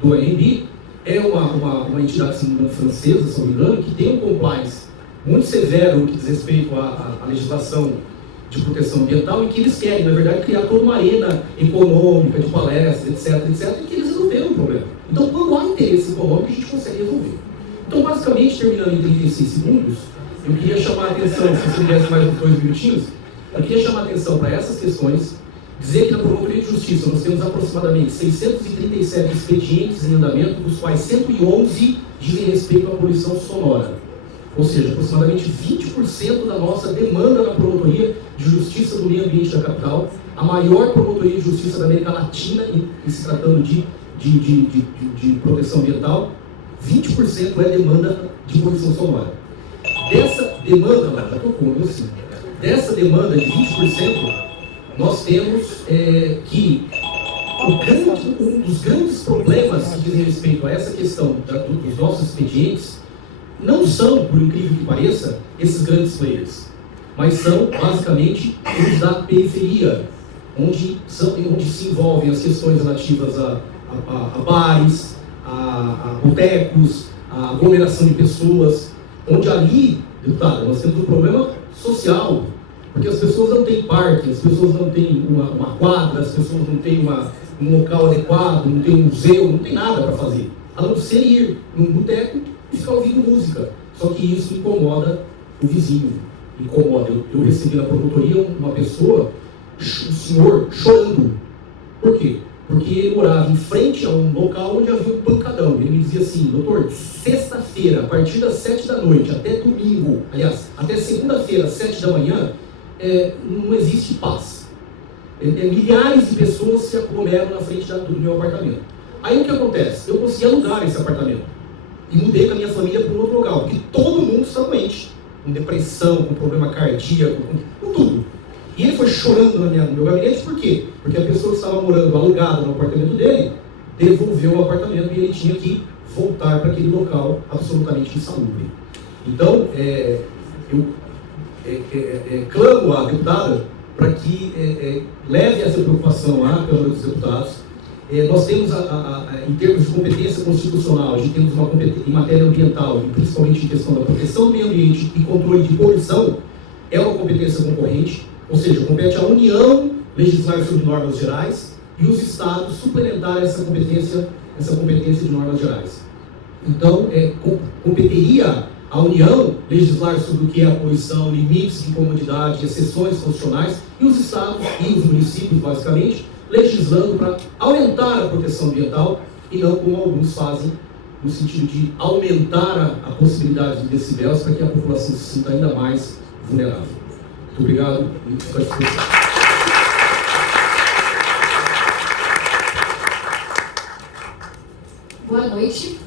do ANB é uma entidade francesa, se não me engano, que tem um compliance muito severo no que diz respeito à legislação de proteção ambiental, e que eles querem, na verdade, criar toda uma arena econômica, de palestras, etc., e que eles resolveram o problema. Então, quando há interesse econômico, a gente consegue resolver. Então, basicamente, terminando em 36 segundos, eu queria chamar a atenção, se você tivesse mais uns 2 minutinhos, eu queria chamar a atenção para essas questões, dizer que na Promotoria de Justiça nós temos aproximadamente 637 expedientes em andamento, dos quais 111 dizem respeito à poluição sonora. Ou seja, aproximadamente 20% da nossa demanda na Promotoria de Justiça do Meio Ambiente da capital, a maior Promotoria de Justiça da América Latina, em se tratando de proteção ambiental, 20% é demanda de poluição sonora. Dessa demanda, dessa demanda de 20%, nós temos que um dos grandes problemas que dizem respeito a essa questão dos nossos expedientes não são, por incrível que pareça, esses grandes players, mas são basicamente os da periferia, onde se envolvem as questões relativas a bares, a botecos, a aglomeração de pessoas, onde ali, deputado, nós temos um problema social, porque as pessoas não têm parque, as pessoas não têm uma quadra, as pessoas não têm um local adequado, não tem um museu, não tem nada para fazer. a não ser ir num boteco e ficar ouvindo música. Só que isso incomoda o vizinho, incomoda. Eu recebi na promotoria uma pessoa, um senhor, chorando. Por quê? Porque ele morava em frente a um local onde havia um pancadão. Ele me dizia assim: doutor, sexta-feira, a partir das 7 da noite, até domingo, aliás, até segunda-feira, às 7 da manhã, não existe paz. Milhares de pessoas se aglomeram na frente do meu apartamento. Aí o que acontece? Eu consegui alugar esse apartamento e mudei com a minha família para um outro lugar, porque todo mundo está doente, com depressão, com problema cardíaco, com tudo. E ele foi chorando no meu gabinete, por quê? Porque a pessoa que estava morando alugada no apartamento dele devolveu o apartamento e ele tinha que voltar para aquele local absolutamente insalubre. Então, eu clamo à deputada para que leve essa preocupação à Câmara dos Deputados. Nós temos, em termos de competência constitucional, a gente temos uma competência em matéria ambiental, principalmente em questão da proteção do meio ambiente e controle de poluição, é uma competência concorrente, ou seja, compete à União legislar sobre normas gerais e os Estados suplementar essa competência de normas gerais. Então, competeria à União legislar sobre o que é a poluição, limites de incomodidade, exceções constitucionais, e os Estados e os municípios, basicamente, legislando para aumentar a proteção ambiental e não como alguns fazem, no sentido de aumentar a possibilidade de decibéis para que a população se sinta ainda mais vulnerável. Muito obrigado e fico à disposição. Boa noite.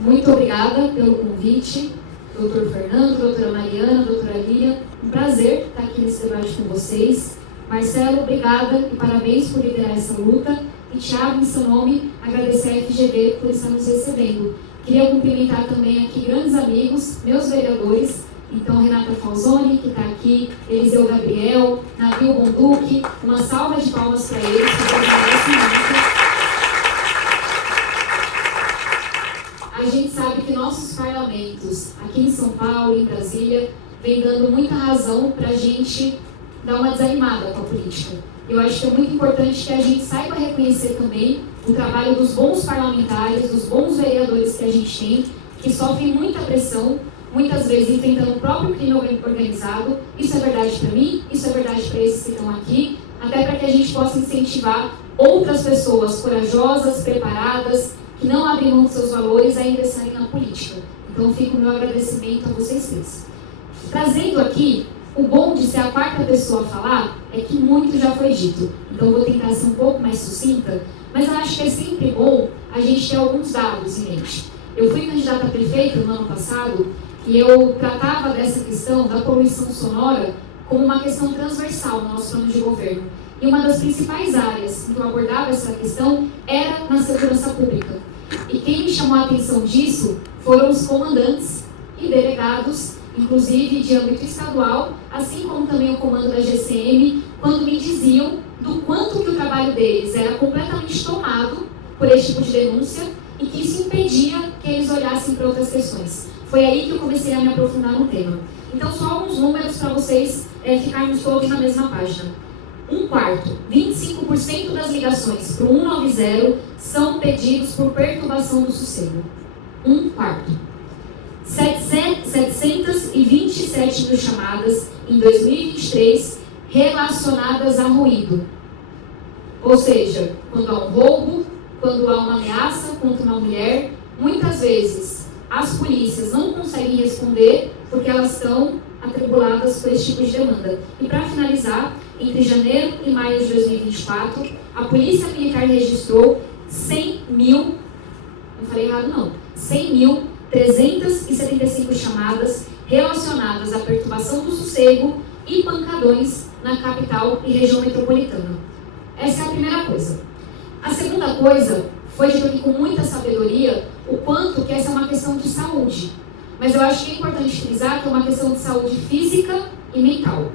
Muito obrigada pelo convite, doutor Fernando, doutora Mariana, doutora Lília. Um prazer estar aqui nesse debate com vocês. Marcelo, obrigada e parabéns por liderar essa luta. E Thiago, em seu nome, agradecer à FGV por estar nos recebendo. Queria cumprimentar também aqui grandes amigos, meus vereadores, então Renata Falzoni, que está aqui, Eliseu Gabriel, Nabil Bonduque, uma salva de palmas para eles, que eu agradeço muito. A gente sabe que nossos parlamentos, aqui em São Paulo, em Brasília, vem dando muita razão para a gente dar uma desanimada com a política. Eu acho que é muito importante que a gente saiba reconhecer também o trabalho dos bons parlamentares, dos bons vereadores que a gente tem, que sofrem muita pressão, muitas vezes enfrentando o próprio crime organizado. Isso é verdade para mim, isso é verdade para esses que estão aqui, até para que a gente possa incentivar outras pessoas corajosas, preparadas, que não abrem mão dos seus valores a ingressarem na política. Então fica o meu agradecimento a vocês três. Trazendo aqui, o bom de ser a quarta pessoa a falar é que muito já foi dito. Então vou tentar ser um pouco mais sucinta, mas eu acho que é sempre bom a gente ter alguns dados em mente. Eu fui candidata a prefeita no ano passado e eu tratava dessa questão da poluição sonora como uma questão transversal no nosso plano de governo. E uma das principais áreas em que eu abordava essa questão era na segurança pública. E quem me chamou a atenção disso foram os comandantes e delegados, inclusive de âmbito estadual, assim como também o comando da GCM, quando me diziam do quanto que o trabalho deles era completamente tomado por esse tipo de denúncia e que isso impedia que eles olhassem para outras questões. Foi aí que eu comecei a me aprofundar no tema. Então, só alguns números para vocês ficarmos todos na mesma página. 1/4, 25% das ligações para o 190 são pedidos por perturbação do sossego. 1/4. 727 mil chamadas em 2023 relacionadas a ruído. Ou seja, quando há um roubo, quando há uma ameaça contra uma mulher, muitas vezes as polícias não conseguem responder porque elas estão atribuladas por esse tipo de demanda. E para finalizar, entre janeiro e maio de 2024, a Polícia Militar registrou 100.375 chamadas relacionadas à perturbação do sossego e pancadões na capital e região metropolitana. Essa é a primeira coisa. A segunda coisa foi dito aqui com muita sabedoria o quanto que essa é uma questão de saúde. Mas eu acho que é importante frisar que é uma questão de saúde física e mental.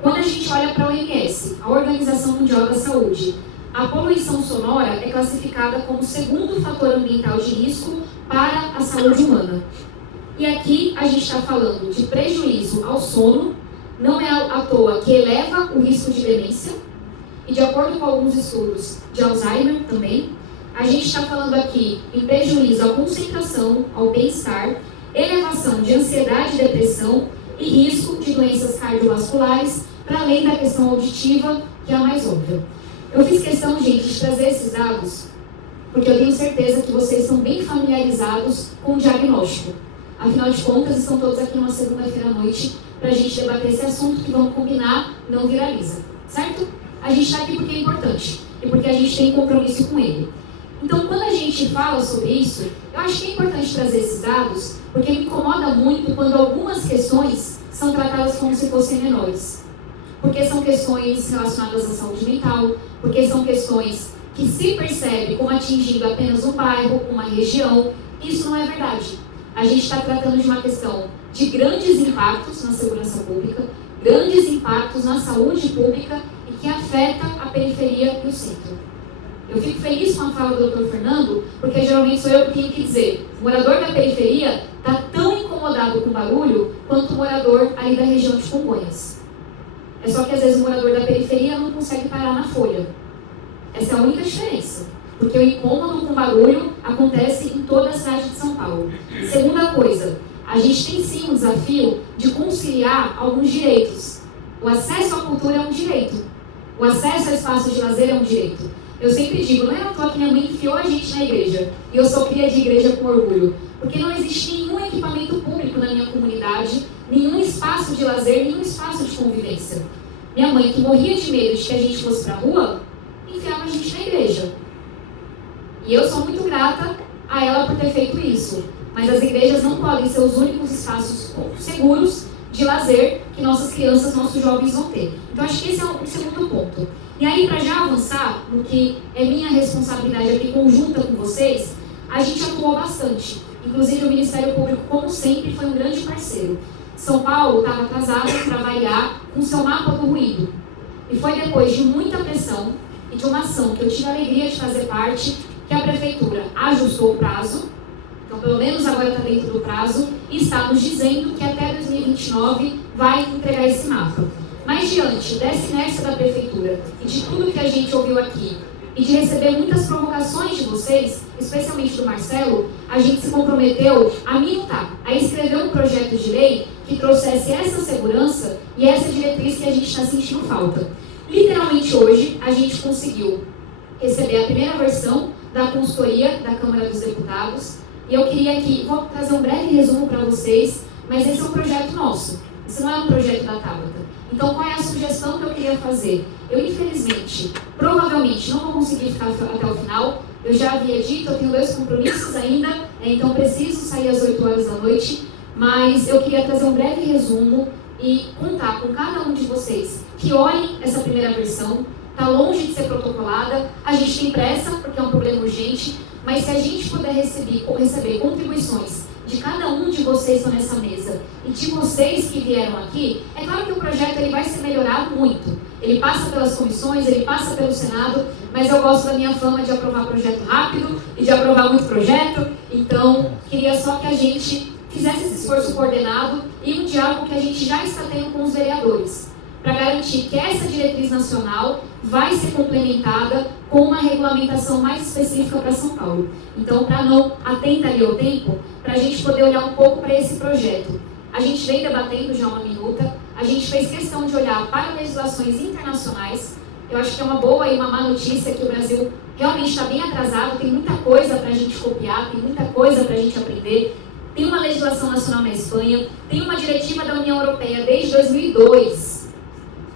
Quando a gente olha para a OMS, a Organização Mundial da Saúde, a poluição sonora é classificada como o segundo fator ambiental de risco para a saúde humana. E aqui a gente está falando de prejuízo ao sono, não é à toa que eleva o risco de demência, e de acordo com alguns estudos de Alzheimer também, a gente está falando aqui em prejuízo à concentração, ao bem-estar, elevação de ansiedade e depressão e risco de doenças cardiovasculares, para além da questão auditiva, que é a mais óbvia. Eu fiz questão, gente, de trazer esses dados, porque eu tenho certeza que vocês estão bem familiarizados com o diagnóstico. Afinal de contas, estão todos aqui numa segunda-feira à noite para a gente debater esse assunto que, vamos combinar, não viraliza, certo? A gente está aqui porque é importante e porque a gente tem compromisso com ele. Então, quando a gente fala sobre isso, eu acho que é importante trazer esses dados, porque me incomoda muito quando algumas questões são tratadas como se fossem menores. Porque são questões relacionadas à saúde mental, porque são questões que se percebe como atingindo apenas um bairro, uma região. Isso não é verdade. A gente está tratando de uma questão de grandes impactos na segurança pública, grandes impactos na saúde pública e que afeta a periferia e o centro. Eu fico feliz com a fala do Dr. Fernando, porque geralmente sou eu que tenho que dizer, o morador da periferia está tão incomodado com barulho quanto o morador ali da região de Congonhas. É só que às vezes o morador da periferia não consegue parar na Folha. Essa é a única diferença. Porque o incômodo com barulho acontece em toda a cidade de São Paulo. Segunda coisa, a gente tem sim um desafio de conciliar alguns direitos. O acesso à cultura é um direito. O acesso a espaços de lazer é um direito. Eu sempre digo, não é à toa que minha mãe enfiou a gente na igreja. E eu sou cria de igreja com orgulho. Porque não existe nenhum equipamento público na minha comunidade, nenhum espaço de lazer, nenhum espaço de convivência. Minha mãe, que morria de medo de que a gente fosse pra rua, enfiava a gente na igreja. E eu sou muito grata a ela por ter feito isso. Mas as igrejas não podem ser os únicos espaços seguros de lazer que nossas crianças, nossos jovens vão ter. Então, acho que esse é o segundo ponto. E aí, para já avançar no que é minha responsabilidade aqui conjunta com vocês, a gente atuou bastante. Inclusive, o Ministério Público, como sempre, foi um grande parceiro. São Paulo estava atrasado, para variar, com seu mapa do ruído. E foi depois de muita pressão e de uma ação que eu tive a alegria de fazer parte, que a Prefeitura ajustou o prazo. Então, pelo menos agora está dentro do prazo e está nos dizendo que até 2029 vai entregar esse mapa. Mas diante dessa inércia da Prefeitura e de tudo que a gente ouviu aqui e de receber muitas provocações de vocês, especialmente do Marcelo, a gente se comprometeu a minutar, a escrever um projeto de lei que trouxesse essa segurança e essa diretriz que a gente está sentindo falta. Literalmente hoje a gente conseguiu receber a primeira versão da consultoria da Câmara dos Deputados. E eu queria aqui, vou trazer um breve resumo para vocês, mas esse é um projeto nosso, esse não é um projeto da Tabata. Então, qual é a sugestão que eu queria fazer? Eu, infelizmente, provavelmente não vou conseguir ficar até o final, eu já havia dito, eu tenho 2 compromissos ainda, então preciso sair às 8 horas da noite, mas eu queria trazer um breve resumo e contar com cada um de vocês que olhem essa primeira versão. Está longe de ser protocolada, a gente tem pressa porque é um problema urgente, mas se a gente puder receber contribuições de cada um de vocês que estão nessa mesa e de vocês que vieram aqui, é claro que o projeto ele vai ser melhorado muito. Ele passa pelas comissões, ele passa pelo Senado, mas eu gosto da minha fama de aprovar projeto rápido e de aprovar muito projeto, então queria só que a gente fizesse esse esforço coordenado e um diálogo que a gente já está tendo com os vereadores, para garantir que essa diretriz nacional vai ser complementada com uma regulamentação mais específica para São Paulo. Então, para não atenta ali ao tempo, para a gente poder olhar um pouco para esse projeto. A gente vem debatendo já uma minuta, a gente fez questão de olhar para legislações internacionais. Eu acho que é uma boa e uma má notícia que o Brasil realmente está bem atrasado, tem muita coisa para a gente copiar, tem muita coisa para a gente aprender. Tem uma legislação nacional na Espanha, tem uma diretiva da União Europeia desde 2002.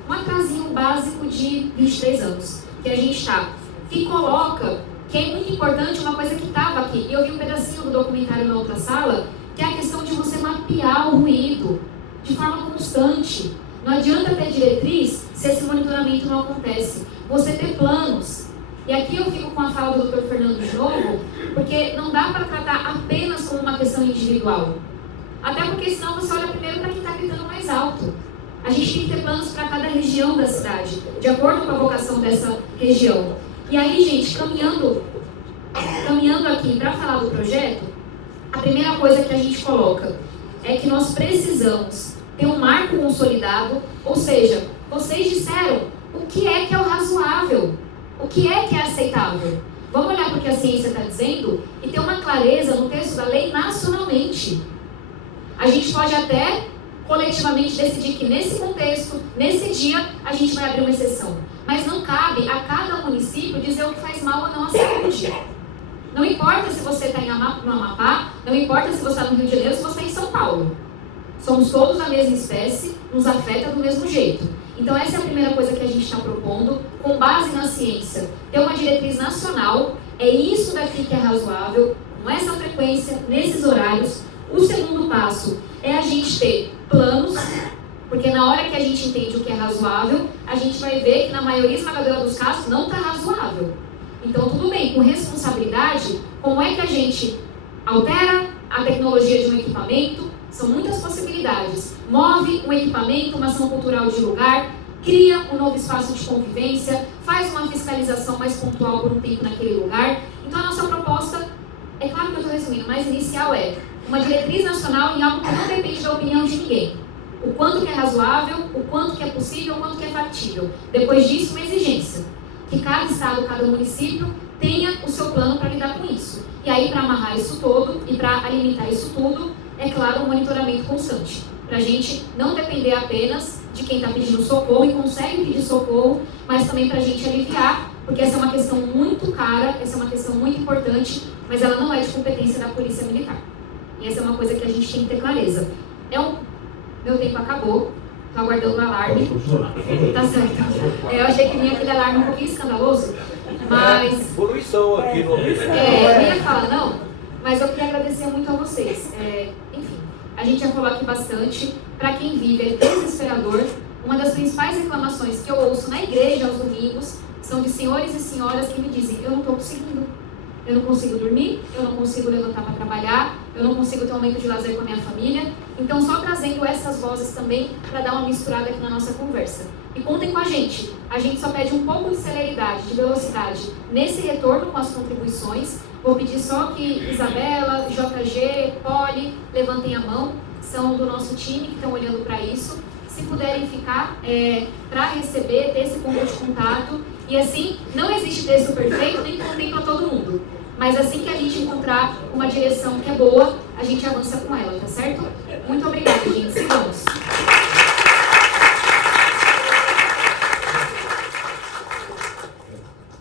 Um atrasinho básico de 23 anos que a gente está. E coloca que é muito importante uma coisa que estava aqui. E eu vi um pedacinho do documentário na outra sala, que é a questão de você mapear o ruído de forma constante. Não adianta ter diretriz se esse monitoramento não acontece. Você ter planos. E aqui eu fico com a fala do Dr. Fernando de novo, porque não dá para tratar apenas como uma questão individual. Até porque senão você olha primeiro para quem está gritando mais alto. A gente tem que ter planos para cada região da cidade, de acordo com a vocação dessa região. E aí, gente, caminhando aqui para falar do projeto, a primeira coisa que a gente coloca é que nós precisamos ter um marco consolidado, ou seja, vocês disseram o que é o razoável, o que é aceitável. Vamos olhar para o que a ciência está dizendo e ter uma clareza no texto da lei nacionalmente. A gente pode até coletivamente decidir que nesse contexto, nesse dia, a gente vai abrir uma exceção. Mas não cabe a cada município dizer o que faz mal ou não à saúde. Não importa se você está no Amapá, não importa se você está no Rio de Janeiro, se você está em São Paulo. Somos todos a mesma espécie, nos afeta do mesmo jeito. Então essa é a primeira coisa que a gente está propondo, com base na ciência. Ter uma diretriz nacional, é isso daqui que é razoável, com essa frequência, nesses horários. O segundo passo é a gente ter planos, porque na hora que a gente entende o que é razoável, a gente vai ver que na maioria esmagadora dos casos não está razoável. Então tudo bem, com responsabilidade, como é que a gente altera a tecnologia de um equipamento? São muitas possibilidades. Move um equipamento, uma ação cultural de lugar, cria um novo espaço de convivência, faz uma fiscalização mais pontual por um tempo naquele lugar. Então a nossa proposta, é claro que eu estou resumindo, mas inicial é uma diretriz nacional em algo que não depende da opinião de ninguém. O quanto que é razoável, o quanto que é possível, o quanto que é factível. Depois disso, uma exigência. Que cada estado, cada município tenha o seu plano para lidar com isso. E aí, para amarrar isso todo e para alimentar isso tudo, é claro, um monitoramento constante. Para a gente não depender apenas de quem está pedindo socorro e consegue pedir socorro, mas também para a gente aliviar, porque essa é uma questão muito cara, essa é uma questão muito importante, mas ela não é de competência da Polícia Militar. E essa é uma coisa que a gente tem que ter clareza. Meu tempo acabou, estou aguardando o alarme. Tá certo. Eu achei que vinha aquele alarme um pouquinho escandaloso, mas... Poluição aqui no... eu ia falar, não, mas eu queria agradecer muito a vocês. Enfim, a gente já falou aqui bastante. Para quem vive, é desesperador. Uma das principais reclamações que eu ouço na igreja aos domingos são de senhores e senhoras que me dizem: eu não estou conseguindo. Eu não consigo dormir, eu não consigo levantar para trabalhar, eu não consigo ter um momento de lazer com a minha família. Então, só trazendo essas vozes também para dar uma misturada aqui na nossa conversa. E contem com a gente só pede um pouco de celeridade, de velocidade nesse retorno com as contribuições. Vou pedir só que Isabela, JG, Poli, levantem a mão, são do nosso time que estão olhando para isso. Se puderem ficar para receber, ter esse ponto de contato. E assim, não existe texto perfeito, nem contém para todo mundo. Mas assim que a gente encontrar uma direção que é boa, a gente avança com ela, tá certo? Muito obrigada, gente. Sigamos.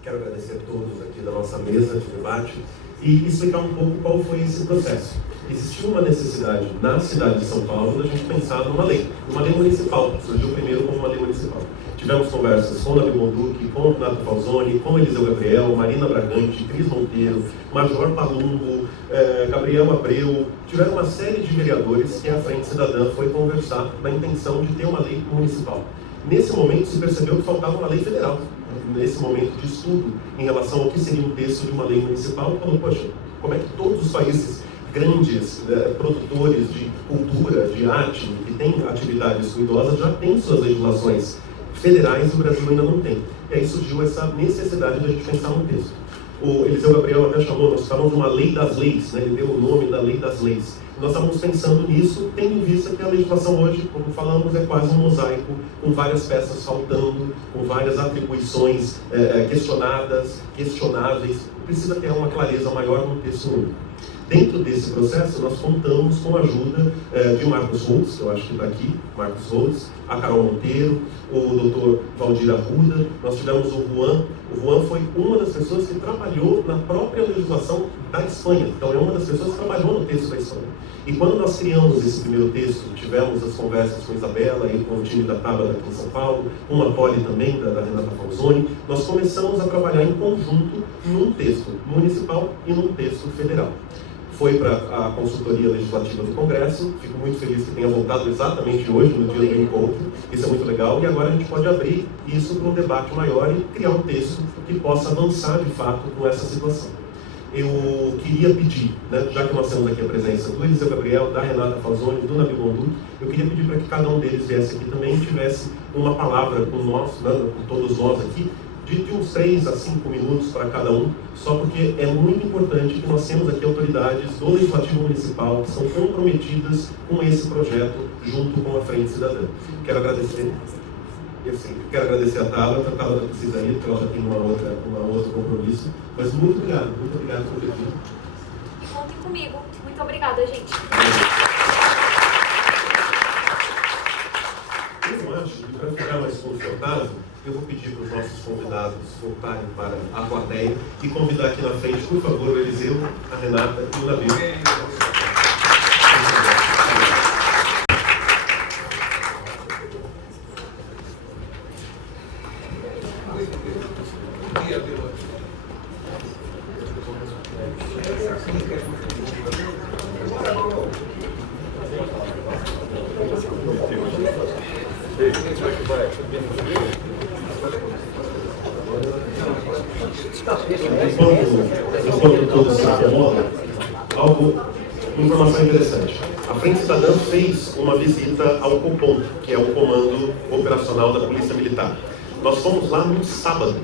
Quero agradecer a todos aqui da nossa mesa de debate e explicar um pouco qual foi esse processo. Existiu uma necessidade na cidade de São Paulo da gente pensar numa lei municipal. Surgiu primeiro como uma lei municipal. Tivemos conversas com o Nabil Bonduque, com o Renato Falzoni, com Eliseu Gabriel, Marina Bragante, Cris Monteiro, Major Palumbo, Gabriel Abreu. Tiveram uma série de vereadores que a Frente Cidadã foi conversar na intenção de ter uma lei municipal. Nesse momento se percebeu que faltava uma lei federal. Nesse momento de estudo em relação ao que seria um texto de uma lei municipal, falou: poxa, como é que todos os países grandes produtores de cultura, de arte, que têm atividades cuidosas, já têm suas legislações federais e o Brasil ainda não tem. E aí surgiu essa necessidade de a gente pensar no texto. O Eliseu Gabriel até chamou, nós falamos de uma lei das leis, né? Ele deu o nome da lei das leis. Nós estávamos pensando nisso, tendo em vista que a legislação hoje, como falamos, é quase um mosaico, com várias peças faltando, com várias atribuições questionadas, questionáveis. Precisa ter uma clareza maior no texto único. Dentro desse processo, nós contamos com a ajuda de Marcos Holtz, que eu acho que está aqui, Marcos Holtz, a Carol Monteiro, o Dr. Valdir Arruda, nós tivemos o Juan. O Juan foi uma das pessoas que trabalhou na própria legislação da Espanha, então é uma das pessoas que trabalhou no texto da Espanha. E quando nós criamos esse primeiro texto, tivemos as conversas com Isabela e com o time da Tábada aqui em São Paulo, com uma Poli também, da Renata Falzoni, nós começamos a trabalhar em conjunto num texto municipal e num texto federal. Foi para a consultoria legislativa do Congresso, fico muito feliz que tenha voltado exatamente hoje, no dia do encontro, isso é muito legal, e agora a gente pode abrir isso para um debate maior e criar um texto que possa avançar de fato com essa situação. Eu queria pedir, né, já que nós temos aqui a presença do Eliseu Gabriel, da Renata Falzoni, do Nabil Bonduque, eu queria pedir para que cada um deles viesse aqui também e tivesse uma palavra com nós, né, com todos nós aqui, de uns 3 a 5 minutos para cada um, só porque é muito importante que nós temos aqui autoridades do Legislativo Municipal que são comprometidas com esse projeto junto com a Frente Cidadã. Quero agradecer. E assim, quero agradecer a Tabata precisa ir, porque ela já tem um outro compromisso. Mas muito obrigado por ter vindo. Contem comigo. Muito obrigada, gente. Eu acho que, para ficar mais confortável, eu vou pedir para os nossos convidados voltarem para a plateia e convidar aqui na frente, por favor, o Eliseu, a Renata e o Davi. Enquanto todos se acomodam, informação interessante. A Frente Cidadã fez uma visita ao Copom, que é o Comando Operacional da Polícia Militar. Nós fomos lá num sábado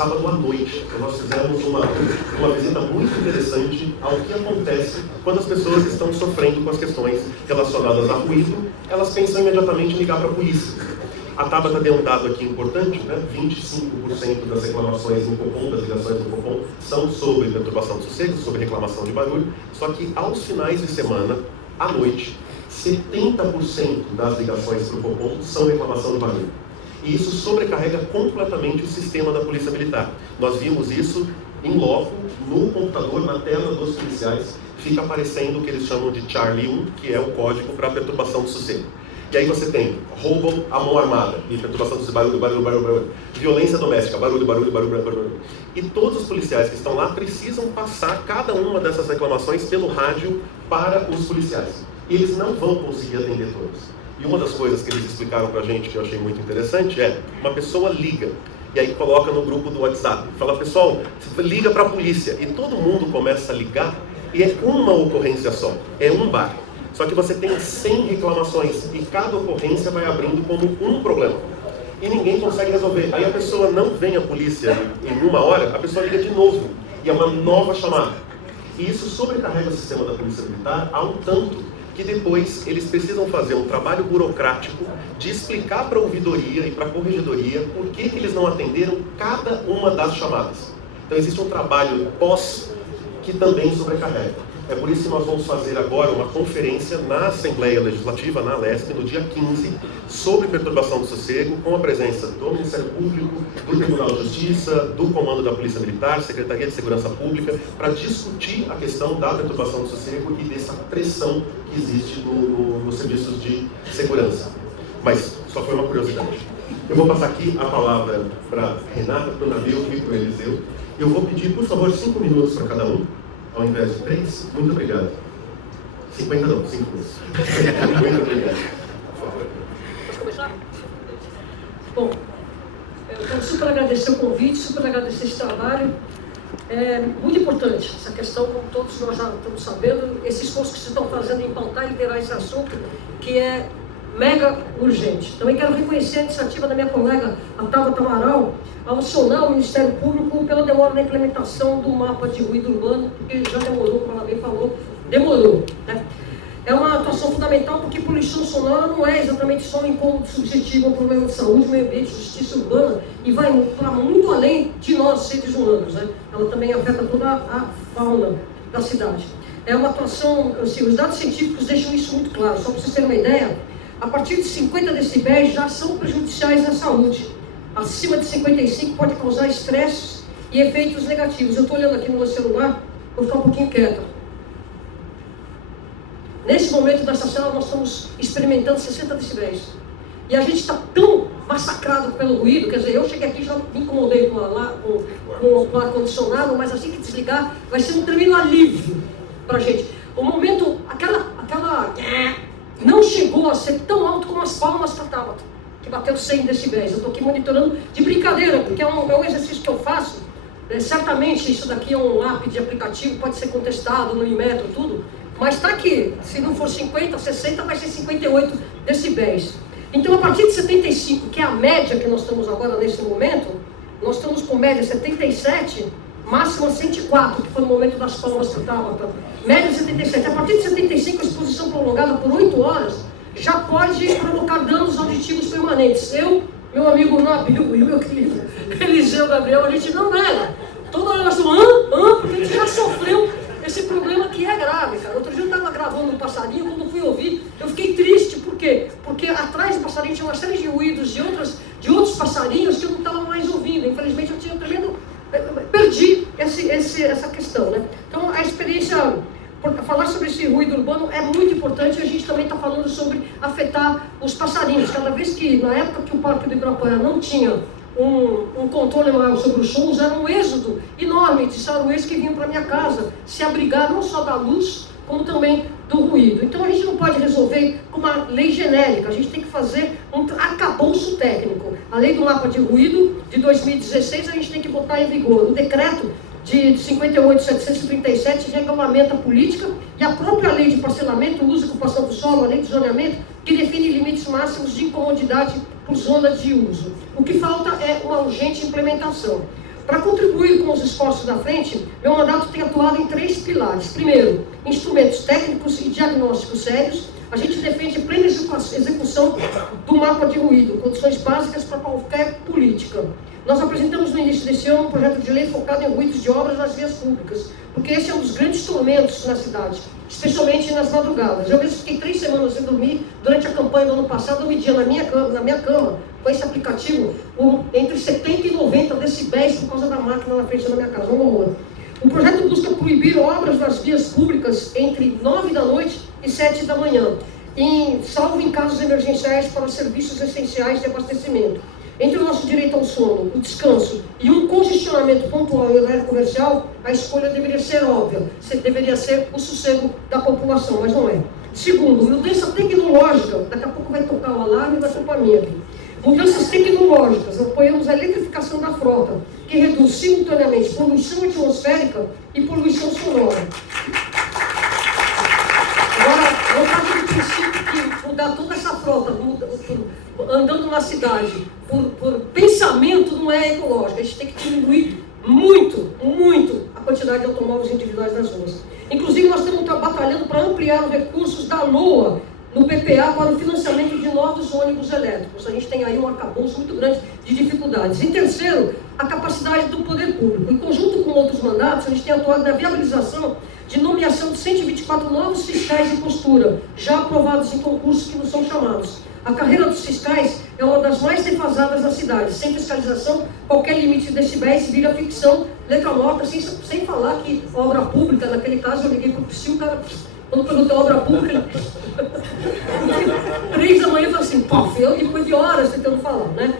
à noite. Então nós fizemos uma visita muito interessante ao que acontece quando as pessoas estão sofrendo com as questões relacionadas a ruído, elas pensam imediatamente em ligar para a polícia. A Tabata deu um dado aqui importante, né? 25% das reclamações no Copom, das ligações do Copom, são sobre perturbação de sossego, sobre reclamação de barulho, só que aos finais de semana, à noite, 70% das ligações para o Copom são reclamação de barulho. E isso sobrecarrega completamente o sistema da Polícia Militar. Nós vimos isso em loco, no computador, na tela dos policiais, fica aparecendo o que eles chamam de Charlie 1, que é o código para perturbação de sossego. E aí você tem roubo à mão armada, e perturbação de barulho, violência doméstica, barulho. E todos os policiais que estão lá precisam passar cada uma dessas reclamações pelo rádio para os policiais. E eles não vão conseguir atender todos. E uma das coisas que eles explicaram pra gente, que eu achei muito interessante, é uma pessoa liga, e aí coloca no grupo do WhatsApp, fala, pessoal, liga para a polícia. E todo mundo começa a ligar, e é uma ocorrência só, é um bar. Só que você tem 100 reclamações e cada ocorrência vai abrindo como um problema. E ninguém consegue resolver. Aí a pessoa não vem à polícia em uma hora, a pessoa liga de novo. E é uma nova chamada. E isso sobrecarrega o sistema da Polícia Militar a um tanto que depois eles precisam fazer um trabalho burocrático de explicar para a ouvidoria e para a corregedoria por que eles não atenderam cada uma das chamadas. Então existe um trabalho pós que também sobrecarrega. É por isso que nós vamos fazer agora uma conferência na Assembleia Legislativa, na Alesp, no dia 15, sobre perturbação do sossego, com a presença do Ministério Público, do Tribunal de Justiça, do Comando da Polícia Militar, Secretaria de Segurança Pública, para discutir a questão da perturbação do sossego e dessa pressão que existe nos serviços de segurança. Mas só foi uma curiosidade. Eu vou passar aqui a palavra para Renata, para o Nabil e para o Eliseu. Eu vou pedir, por favor, 5 minutos para cada um. Ao invés de 3, muito obrigado. 50 não, 5 minutos. Muito obrigado. Por favor. Posso começar? Bom, eu quero super agradecer o convite, super agradecer esse trabalho. É muito importante essa questão, como todos nós já estamos sabendo, esse esforço que vocês estão fazendo em pautar e liderar esse assunto, que é mega urgente. Também quero reconhecer a iniciativa da minha colega, a Tabata Amaral, ao acionar o Ministério Público pela demora na implementação do mapa de ruído urbano, porque já demorou, como ela bem falou, demorou. Né? É uma atuação fundamental porque poluição sonora não é exatamente só um incômodo subjetivo ao problema de saúde, meio ambiente, justiça urbana, e vai para muito além de nós, seres humanos. Né? Ela também afeta toda a fauna da cidade. É uma atuação, assim, os dados científicos deixam isso muito claro. Só para vocês terem uma ideia, a partir de 50 decibéis já são prejudiciais à saúde. Acima de 55 pode causar estresse e efeitos negativos. Eu estou olhando aqui no meu celular, vou ficar um pouquinho quieta. Nesse momento dessa sala nós estamos experimentando 60 decibéis. E a gente está tão massacrado pelo ruído, quer dizer, eu cheguei aqui e já me incomodei com o ar-condicionado, mas assim que desligar vai ser um tremendo alívio para a gente. O momento, aquela não chegou a ser tão alto como as palmas para Tabata, que bateu 100 decibéis. Eu estou aqui monitorando de brincadeira, porque é um exercício que eu faço. Certamente isso daqui é um app de aplicativo, pode ser contestado no Inmetro, tudo. Mas está aqui, se não for 50, 60, vai ser 58 decibéis. Então, a partir de 75, que é a média que nós estamos agora nesse momento, nós estamos com média 77, máxima 104, que foi no momento das palmas que estava. Média 77. A partir de 75, a exposição prolongada por 8 horas já pode provocar danos auditivos permanentes. Eu meu amigo Nabil e meu querido Eliseu Gabriel, a gente não nega. Toda hora nós estamos, porque a gente já sofreu esse problema que é grave, cara. Outro dia eu estava gravando um passarinho, quando fui ouvir, eu fiquei triste, por quê? Porque atrás do passarinho tinha uma série de ruídos de outros passarinhos que eu não estava mais ouvindo. Infelizmente eu tinha um tremendo... perdi essa questão, né? Então a experiência... Falar sobre esse ruído urbano é muito importante, e a gente também está falando sobre afetar os passarinhos. Cada vez que, na época que o Parque do Ibirapuera não tinha um controle maior sobre os shows, era um êxodo enorme de saruês que vinham para minha casa se abrigar não só da luz, como também do ruído. Então a gente não pode resolver com uma lei genérica, a gente tem que fazer um arcabouço técnico. A lei do mapa de ruído de 2016 a gente tem que botar em vigor. O decreto de 58.737 regulamenta a política, e a própria lei de parcelamento, uso e ocupação do solo, a lei de zoneamento, que define limites máximos de incomodidade por zonas de uso. O que falta é uma urgente implementação. Para contribuir com os esforços da frente, meu mandato tem atuado em 3 pilares. Primeiro, instrumentos técnicos e diagnósticos sérios. A gente defende plena execução do mapa de ruído, condições básicas para qualquer política. Nós apresentamos no início desse ano um projeto de lei focado em ruídos de obras nas vias públicas, porque esse é um dos grandes tormentos na cidade, especialmente nas madrugadas. Eu mesmo fiquei 3 semanas sem dormir durante a campanha do ano passado. Eu media na minha cama, com esse aplicativo, entre 70 e 90 decibéis por causa da máquina na frente da minha casa. Um horror. O projeto busca proibir obras nas vias públicas entre 9 da noite e 7 da manhã, salvo em casos emergenciais para serviços essenciais de abastecimento. Entre o nosso direito ao sono, o descanso e um congestionamento pontual em horário comercial, a escolha deveria ser óbvia, deveria ser o sossego da população, mas não é. Segundo, mudança tecnológica, daqui a pouco vai tocar o alarme e vai ser para mim aqui. Mudanças tecnológicas, apoiamos a eletrificação da frota, que reduz simultaneamente poluição atmosférica e poluição sonora. Agora, eu parto do princípio que mudar toda essa frota, andando na cidade, por pensamento, não é ecológico. A gente tem que diminuir muito a quantidade de automóveis individuais nas ruas. Inclusive, nós estamos batalhando para ampliar os recursos da LOA no PPA para o financiamento de novos ônibus elétricos. A gente tem aí um arcabouço muito grande de dificuldades. Em terceiro, a capacidade do poder público. Em conjunto com outros mandatos, a gente tem atuado na viabilização de nomeação de 124 novos fiscais de postura, já aprovados em concursos que não são chamados. A carreira dos fiscais é uma das mais defasadas da cidade. Sem fiscalização, qualquer limite de decibéis vira ficção, letra morta, sem falar que obra pública, naquele caso eu liguei para o PSI, o cara, quando perguntei obra pública, 3 da manhã, eu falei assim, pof, eu depois de horas tentando falar, né?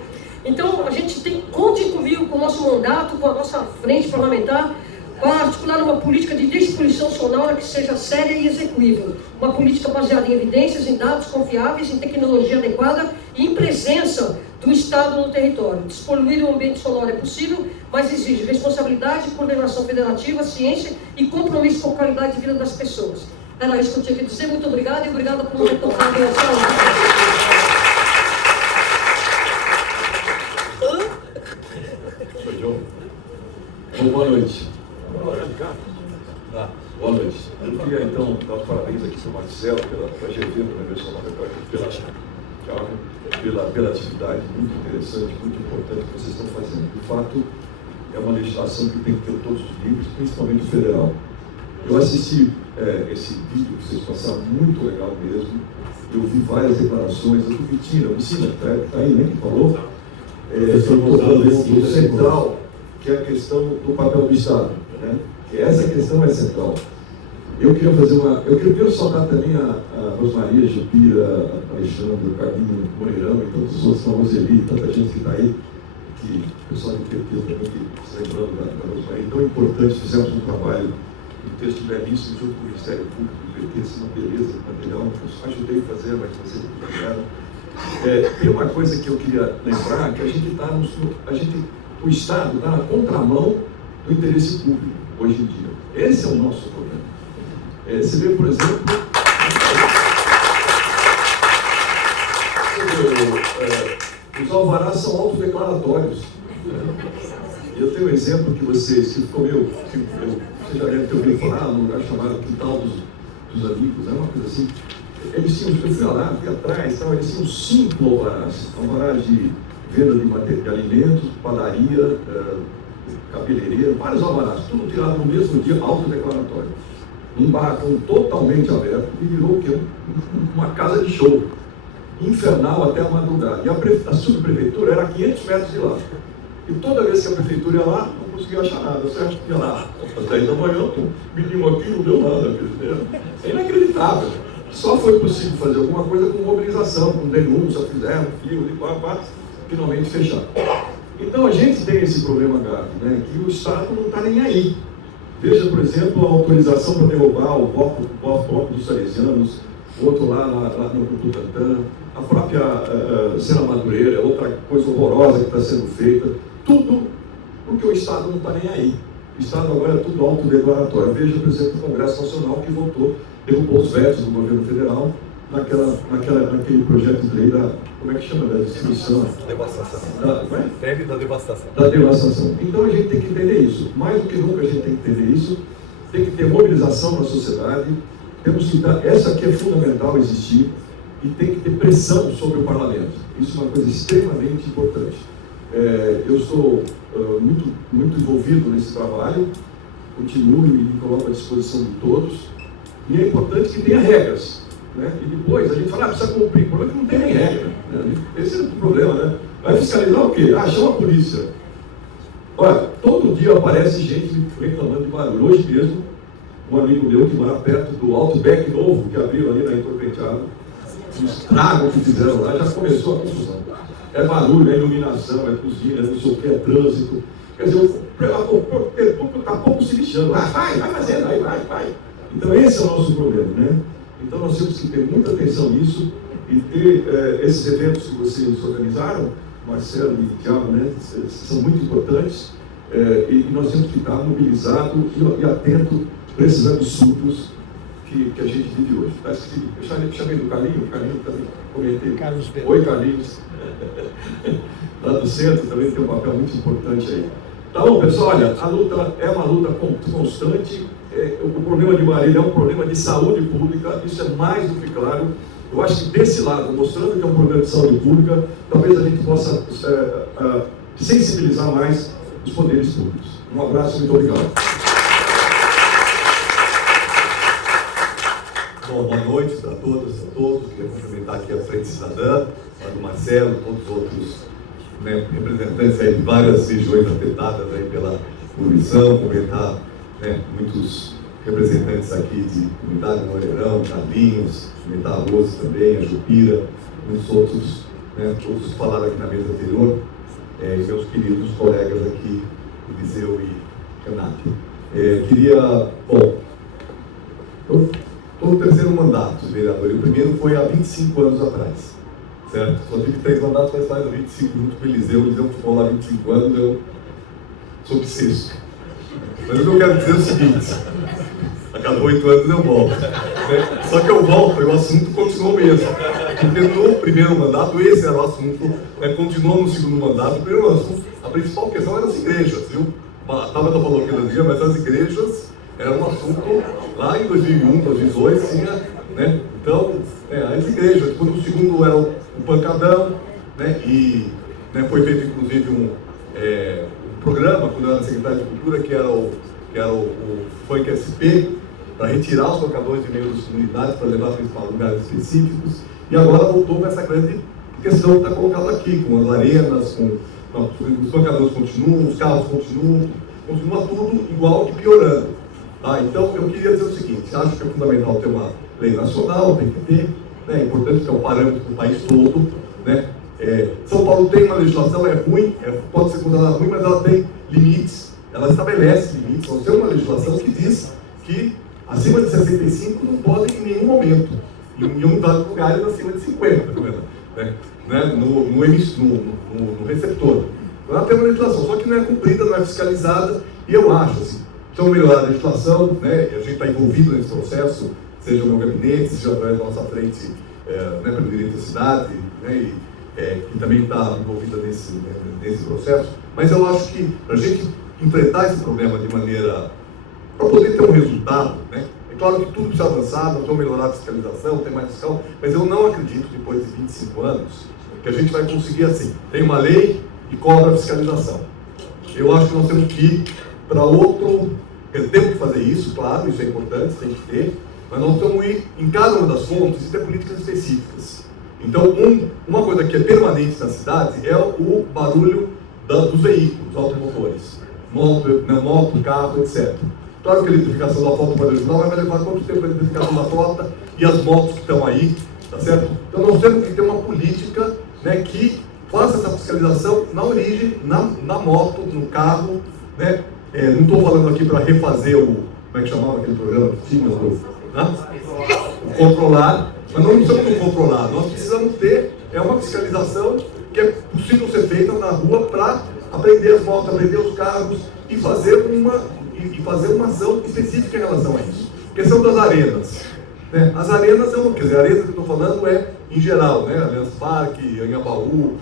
Então, a gente conte comigo, com o nosso mandato, com a nossa frente parlamentar, para articular uma política de despoluição sonora que seja séria e execuível. Uma política baseada em evidências, em dados confiáveis, em tecnologia adequada e em presença do Estado no território. Despoluir o ambiente sonoro é possível, mas exige responsabilidade, coordenação federativa, ciência e compromisso com a qualidade de vida das pessoas. Era isso que eu tinha que dizer. Muito obrigada e obrigada por me tocar nessa live. Boa noite. Boa noite. Eu queria então dar os parabéns aqui para o Marcelo, pela GV, pela Universidade pela atividade muito interessante, muito importante que vocês estão fazendo. De fato, é uma legislação que tem que ter todos os níveis, principalmente o federal. Eu assisti esse vídeo que vocês passaram, muito legal mesmo. Eu vi várias declarações, a do Vitinho, está aí, né, que falou, do central, que é a questão do papel do Estado, né? Essa questão é central. Eu queria primeiro saudar também a Rosmaria, Jupira, a Alexandre, o Carlinho Moreirão e todos os outros, a Roseli, tanta gente que está aí, que o pessoal do PT também, que está lembrando da Rosmaria, tão importante, fizemos um trabalho, um texto belíssimo junto com o Ministério Público do PT, assim, uma beleza material, eu ajudei a fazer, mas vocês não fizeram. Tem uma coisa que eu queria lembrar, que a gente está o Estado está na contramão do interesse público, hoje em dia. Esse é o nosso problema. Você vê, por exemplo, os alvarás são autodeclaratórios. Eu tenho um exemplo que vocês, que ficou meio, você já deve ter ouvido falar, num lugar chamado Quintal dos Amigos, é uma coisa assim. Eles tinham, eu fui lá, fui atrás, eles tinham 5 alvarás de venda de alimentos, padaria, cabeleireiro, vários alvarás, tudo tirado no mesmo dia, autodeclaratório. Um barracão totalmente aberto e virou o quê? Uma casa de show. Infernal até a madrugada. E a subprefeitura era a 500 metros de lá. E toda vez que a prefeitura ia lá, não conseguia achar nada. Você ia lá, às 10 da manhã, o menino aqui não deu nada. É inacreditável. Só foi possível fazer alguma coisa com mobilização, com denúncia, fizeram fio, de pá, finalmente fechar. Então a gente tem esse problema grave, né, que o Estado não está nem aí. Veja, por exemplo, a autorização para derrubar o bloco dos salesianos, outro lá no Butantã, a própria Serra Madureira, outra coisa horrorosa que está sendo feita, tudo porque o Estado não está nem aí. O Estado agora é tudo autodeclaratório. Veja, por exemplo, o Congresso Nacional que votou, derrubou os vetos do governo federal naquele projeto de lei da, como é que chama, da destruição? Devastação. PEC da devastação. Da devastação. Então a gente tem que entender isso. Mais do que nunca a gente tem que entender isso. Tem que ter mobilização na sociedade. Temos que dar, essa aqui é fundamental existir, e tem que ter pressão sobre o parlamento. Isso é uma coisa extremamente importante. Eu estou muito envolvido nesse trabalho, continuo e me coloco à disposição de todos, e é importante que tenha regras, né? E depois a gente fala, precisa cumprir. O problema é que não tem nem regra, né? Esse é o problema, né? Vai fiscalizar o quê? Chama a polícia. Olha, todo dia aparece gente reclamando de barulho. Hoje mesmo, um amigo meu que mora perto do Outback novo, que abriu ali na Heitor Penteado, o estrago que fizeram lá, já começou a confusão. É barulho, é iluminação, é cozinha, não sei o que, é trânsito. Quer dizer, o público está pouco se lixando. Vai fazendo, vai. Então esse é o nosso problema, né? Então nós temos que ter muita atenção nisso e ter esses eventos que vocês organizaram, Marcelo e Thiago, né? São muito importantes, e nós temos que estar mobilizados e atentos para esses absurdos que a gente vive hoje. Tá escrito, eu chamei do Carlinho também comentei. Carlos Pedro. Oi, Carlinhos. Lá do centro também tem um papel muito importante aí. Tá bom, pessoal, olha, a luta é uma luta constante. O problema de Marília é um problema de saúde pública, isso é mais do que claro. Eu acho que desse lado, mostrando que é um problema de saúde pública, talvez a gente possa sensibilizar mais os poderes públicos. Um abraço, muito obrigado. Bom, boa noite para todas e todos. Queria cumprimentar aqui a Frente Cidadã, a do Marcelo, todos os outros, né, representantes aí de várias regiões afetadas aí pela poluição, cumprimentar, né, muitos representantes aqui de comunidade do Moreirão, Carlinhos, cumprimentar a Rose também, a Jupira, muitos outros, né, todos falaram aqui na mesa anterior, e meus queridos colegas aqui, Eliseu e Renato. Bom, eu estou no terceiro mandato, vereador, e o primeiro foi há 25 anos atrás, certo? Só tive 3 mandatos, mas faz 25 junto com o Eliseu ficou lá 25 anos, eu sou bissexto. Mas o que eu quero dizer é o seguinte, a cada 8 anos eu volto, né? Só que eu volto e o assunto continuou mesmo, porque no primeiro mandato esse era o assunto, né? Continuou no segundo mandato, o primeiro assunto, a principal questão era as igrejas, viu? A Tabata falou aqui no dia, mas as igrejas era um assunto lá em 2001, 2002, tinha, né? Então, as igrejas, depois o segundo era o pancadão, né? E, né, foi feito inclusive um programa, quando eu era secretário de Cultura, que era o Funk SP, para retirar os tocadores de meio das comunidades, para levar para lugares específicos, e agora voltou com essa grande questão que está colocada aqui, com as arenas, os pancadores continuam, os carros continua tudo igual que piorando. Tá? Então, eu queria dizer o seguinte, acho que é fundamental ter uma lei nacional, tem que ter, né, é importante ter um parâmetro para o país todo, né? São Paulo tem uma legislação, é ruim, pode ser considerada ruim, mas ela tem limites, ela estabelece limites. Nós temos uma legislação que diz que acima de 65 não pode em nenhum momento, em um dado lugares acima de 50, né? No receptor. Ela tem uma legislação, só que não é cumprida, não é fiscalizada, e eu acho assim, precisamos melhorar a legislação, né? A gente está envolvido nesse processo, seja o meu gabinete, seja através da nossa frente, né, pelo direito da cidade, né? Que também está envolvida nesse processo, mas eu acho que para a gente enfrentar esse problema de maneira, para poder ter um resultado, né? É claro que tudo precisa avançar, nós vamos melhorar a fiscalização, ter mais fiscal, mas eu não acredito, depois de 25 anos, que a gente vai conseguir assim. Tem uma lei e cobra a fiscalização. Eu acho que nós temos que ir para outro... Temos que fazer isso, claro, isso é importante, tem que ter, mas nós temos que ir em cada uma das fontes e ter políticas específicas. Então, uma coisa que é permanente na cidade é o barulho dos veículos automotores. Moto, carro, etc. Claro que a eletrificação da frota pode ajudar, mas vai levar quanto tempo a eletrificação da frota e as motos que estão aí, tá certo? Então nós temos que ter uma política, né, que faça essa fiscalização na origem, na moto, no carro, né? Não estou falando aqui para refazer como é que chamava aquele programa que tinha, o controlar, mas nós não precisamos controlar, nós precisamos ter uma fiscalização que é possível ser feita na rua para aprender as motos, aprender os carros e fazer uma ação específica em relação a isso. Questão das arenas. Né? As arenas, quer dizer, a arena que eu estou falando é em geral, né? Allianz Parque, Anhangabaú,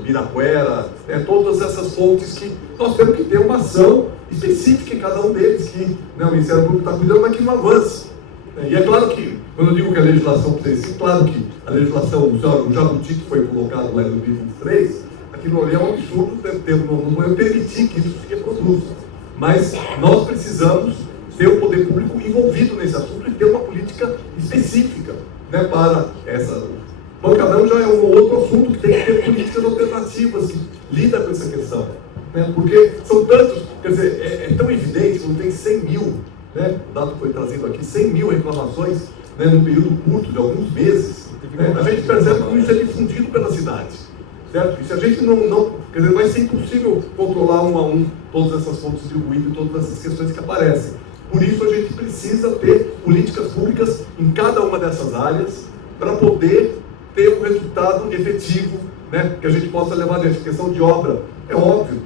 Ibirapuera, né? Todas essas fontes que nós temos que ter uma ação específica em cada um deles, que, né, o Ministério Público está cuidando, mas que não avance. E é claro que, quando eu digo que a legislação precisa ser, claro que a legislação, o Jabuti que foi colocado lá em 2023, aquilo ali é um absurdo, não é permitir que isso se reproduza. Mas nós precisamos ter o poder público envolvido nesse assunto e ter uma política específica, né, para essa. O bancadão já é um outro assunto que tem que ter políticas alternativas que lidam com essa questão. Né, porque são tantos, quer dizer, é tão evidente que não tem 100 mil, né, o dado foi trazido aqui, 100 mil reclamações, né, num período curto de alguns meses. Né, a gente percebe que isso é difundido pela cidade. Certo? E se a gente não, quer dizer, vai ser impossível controlar um a um todas essas fontes de ruído e todas essas questões que aparecem. Por isso a gente precisa ter políticas públicas em cada uma dessas áreas para poder ter um resultado efetivo, né, que a gente possa levar adiante. A questão de obra é óbvio,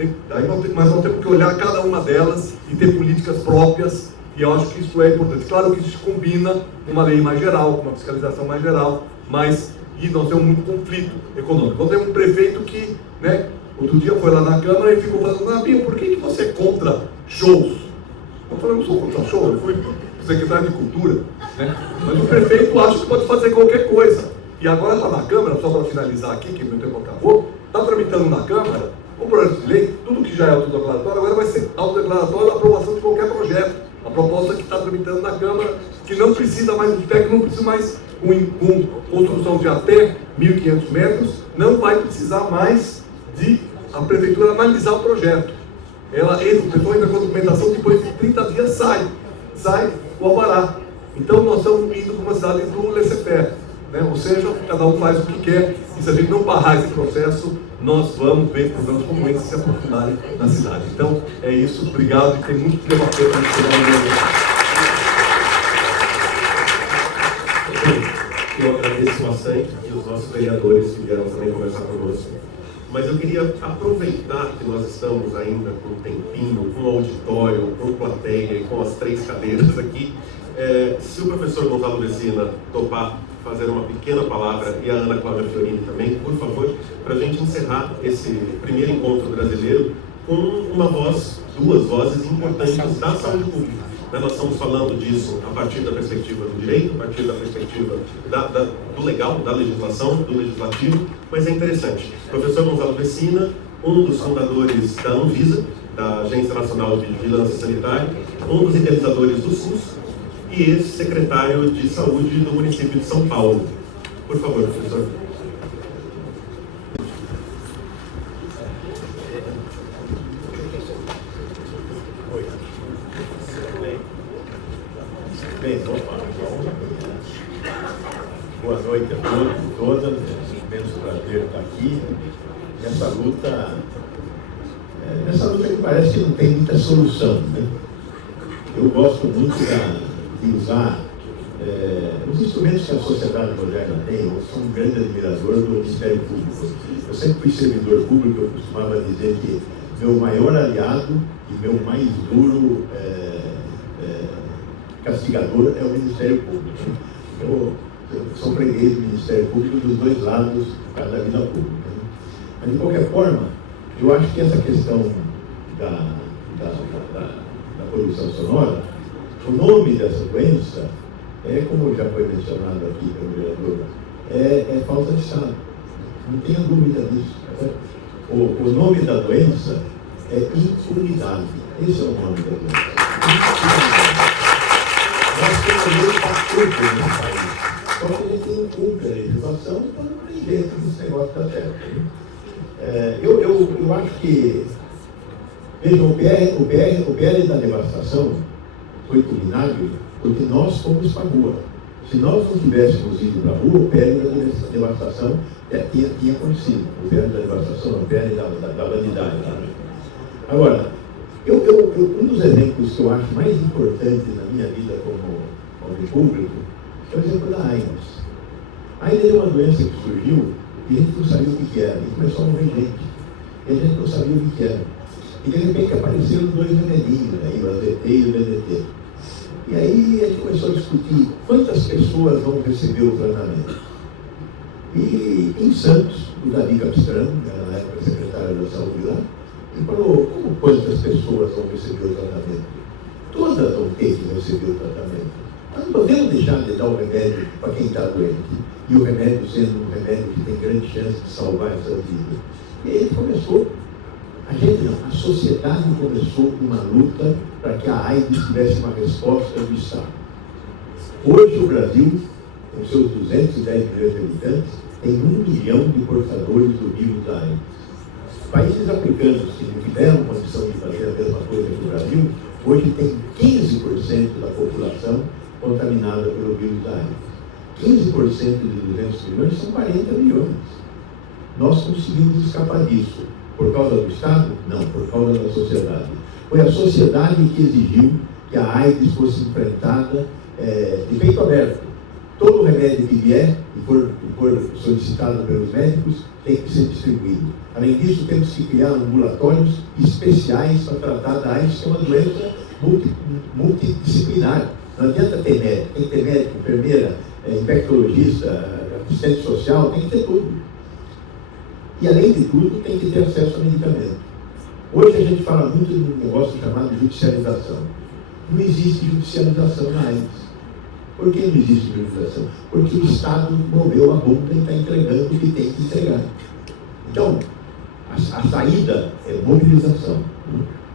mas nós temos que olhar cada uma delas e ter políticas próprias, e eu acho que isso é importante. Claro que isso combina com uma lei mais geral, com uma fiscalização mais geral, mas e nós temos muito conflito econômico. Nós temos um prefeito que, né, outro dia foi lá na Câmara e ficou falando: Nabinho, por que você é contra shows? Eu falei: eu não sou contra show, eu fui secretário de Cultura, né? Mas o prefeito acha que pode fazer qualquer coisa. E agora está na Câmara, só para finalizar aqui, que meu tempo acabou, está tramitando na Câmara um projeto de lei, tudo que já é autodeclaratório, agora vai ser autodeclaratório a aprovação de qualquer projeto. A proposta que está tramitando na Câmara, que não precisa mais, o técnico não precisa mais, com construção de até 1.500 metros, não vai precisar mais de a Prefeitura analisar o projeto. O pessoal entra com a documentação, depois de 30 dias sai o alvará. Então nós estamos indo para uma cidade do laissez-faire, né? Ou seja, cada um faz o que quer, e se a gente não barrar esse processo, nós vamos ver problemas como esse se aprofundarem na cidade. Então é isso, obrigado, e tem muito que debater para a gente. Eu agradeço bastante e os nossos vereadores que vieram também conversar conosco. Mas eu queria aproveitar que nós estamos ainda com um tempinho, com o auditório, com plateia e com as 3 cadeiras aqui. Se o professor Gonzalo Vecina topar fazer uma pequena palavra, e a Ana Cláudia Fiorini também, por favor, para a gente encerrar esse primeiro encontro brasileiro com uma voz, 2 vozes importantes da saúde pública. Nós estamos falando disso a partir da perspectiva do direito, a partir da perspectiva do legal, da legislação, do legislativo, mas é interessante. O professor Gonzalo Vecina, um dos fundadores da Anvisa, da Agência Nacional de Vigilância Sanitária, um dos idealizadores do SUS e ex-secretário de Saúde do município de São Paulo. Por favor, professor. Bem, boa noite a todos e todas. É um imenso prazer estar aqui nessa luta que parece que não tem muita solução, né? Eu gosto muito de usar os instrumentos que a sociedade moderna tem. Eu sou um grande admirador do Ministério Público. Eu sempre fui servidor público, eu costumava dizer que meu maior aliado e meu mais duro castigador é o Ministério Público. Eu sou freguês do Ministério Público dos 2 lados da vida pública. Mas, de qualquer forma, eu acho que essa questão da poluição sonora, o nome dessa doença como já foi mencionado aqui pelo vereador, é falta de Estado. Não tenha dúvida disso. O nome da doença é impunidade. Esse é o nome da doença. Nós temos lei para tudo nesse país. Só que a gente não cumpre a legislação, então não tem jeito desse negócio dar certo. Eu acho que, vejam, o PL da devastação foi culminário porque nós fomos para a rua. Se nós não tivéssemos ido para a rua, o PL da devastação tinha acontecido. O PL da devastação, o PL da bandidagem. Agora, um dos exemplos que eu acho mais importantes na minha vida como homem público é o exemplo da AIDS. A AIDS é uma doença que surgiu e a gente não sabia o que era. E começou a morrer gente. E a gente não sabia o que era. E de repente apareceram dois remedinhos, o AZT e o DDT. E aí a gente começou a discutir quantas pessoas vão receber o tratamento. E em Santos, o Davi Capistrano, que era na época secretário da Saúde lá, ele falou, como quantas pessoas vão receber o tratamento? Todas vão ter que receber o tratamento. Nós não podemos deixar de dar o remédio para quem está doente. E o remédio sendo um remédio que tem grande chance de salvar essa vida. E aí começou, a sociedade começou uma luta para que a AIDS tivesse uma resposta do Estado. Hoje o Brasil, com seus 210 milhões de habitantes, tem 1 milhão de portadores do vírus da AIDS. Países africanos que não tiveram condição de fazer a mesma coisa que o Brasil, hoje tem 15% da população contaminada pelo vírus da AIDS. 15% de 200 milhões são 40 milhões. Nós conseguimos escapar disso. Por causa do Estado? Não, por causa da sociedade. Foi a sociedade que exigiu que a AIDS fosse enfrentada de peito aberto. Todo remédio que vier e for solicitado pelos médicos tem que ser distribuído. Além disso, temos que criar ambulatórios especiais para tratar da AIDS, que é uma doença multidisciplinar. Não adianta ter médico, tem que ter médico, enfermeira, infectologista, assistente social, tem que ter tudo. E além de tudo, tem que ter acesso a medicamento. Hoje a gente fala muito de um negócio chamado judicialização. Não existe judicialização na AIDS. Por que não existe judicialização? Porque o Estado moveu a bunda e está entregando o que tem que entregar. Então, a saída é mobilização.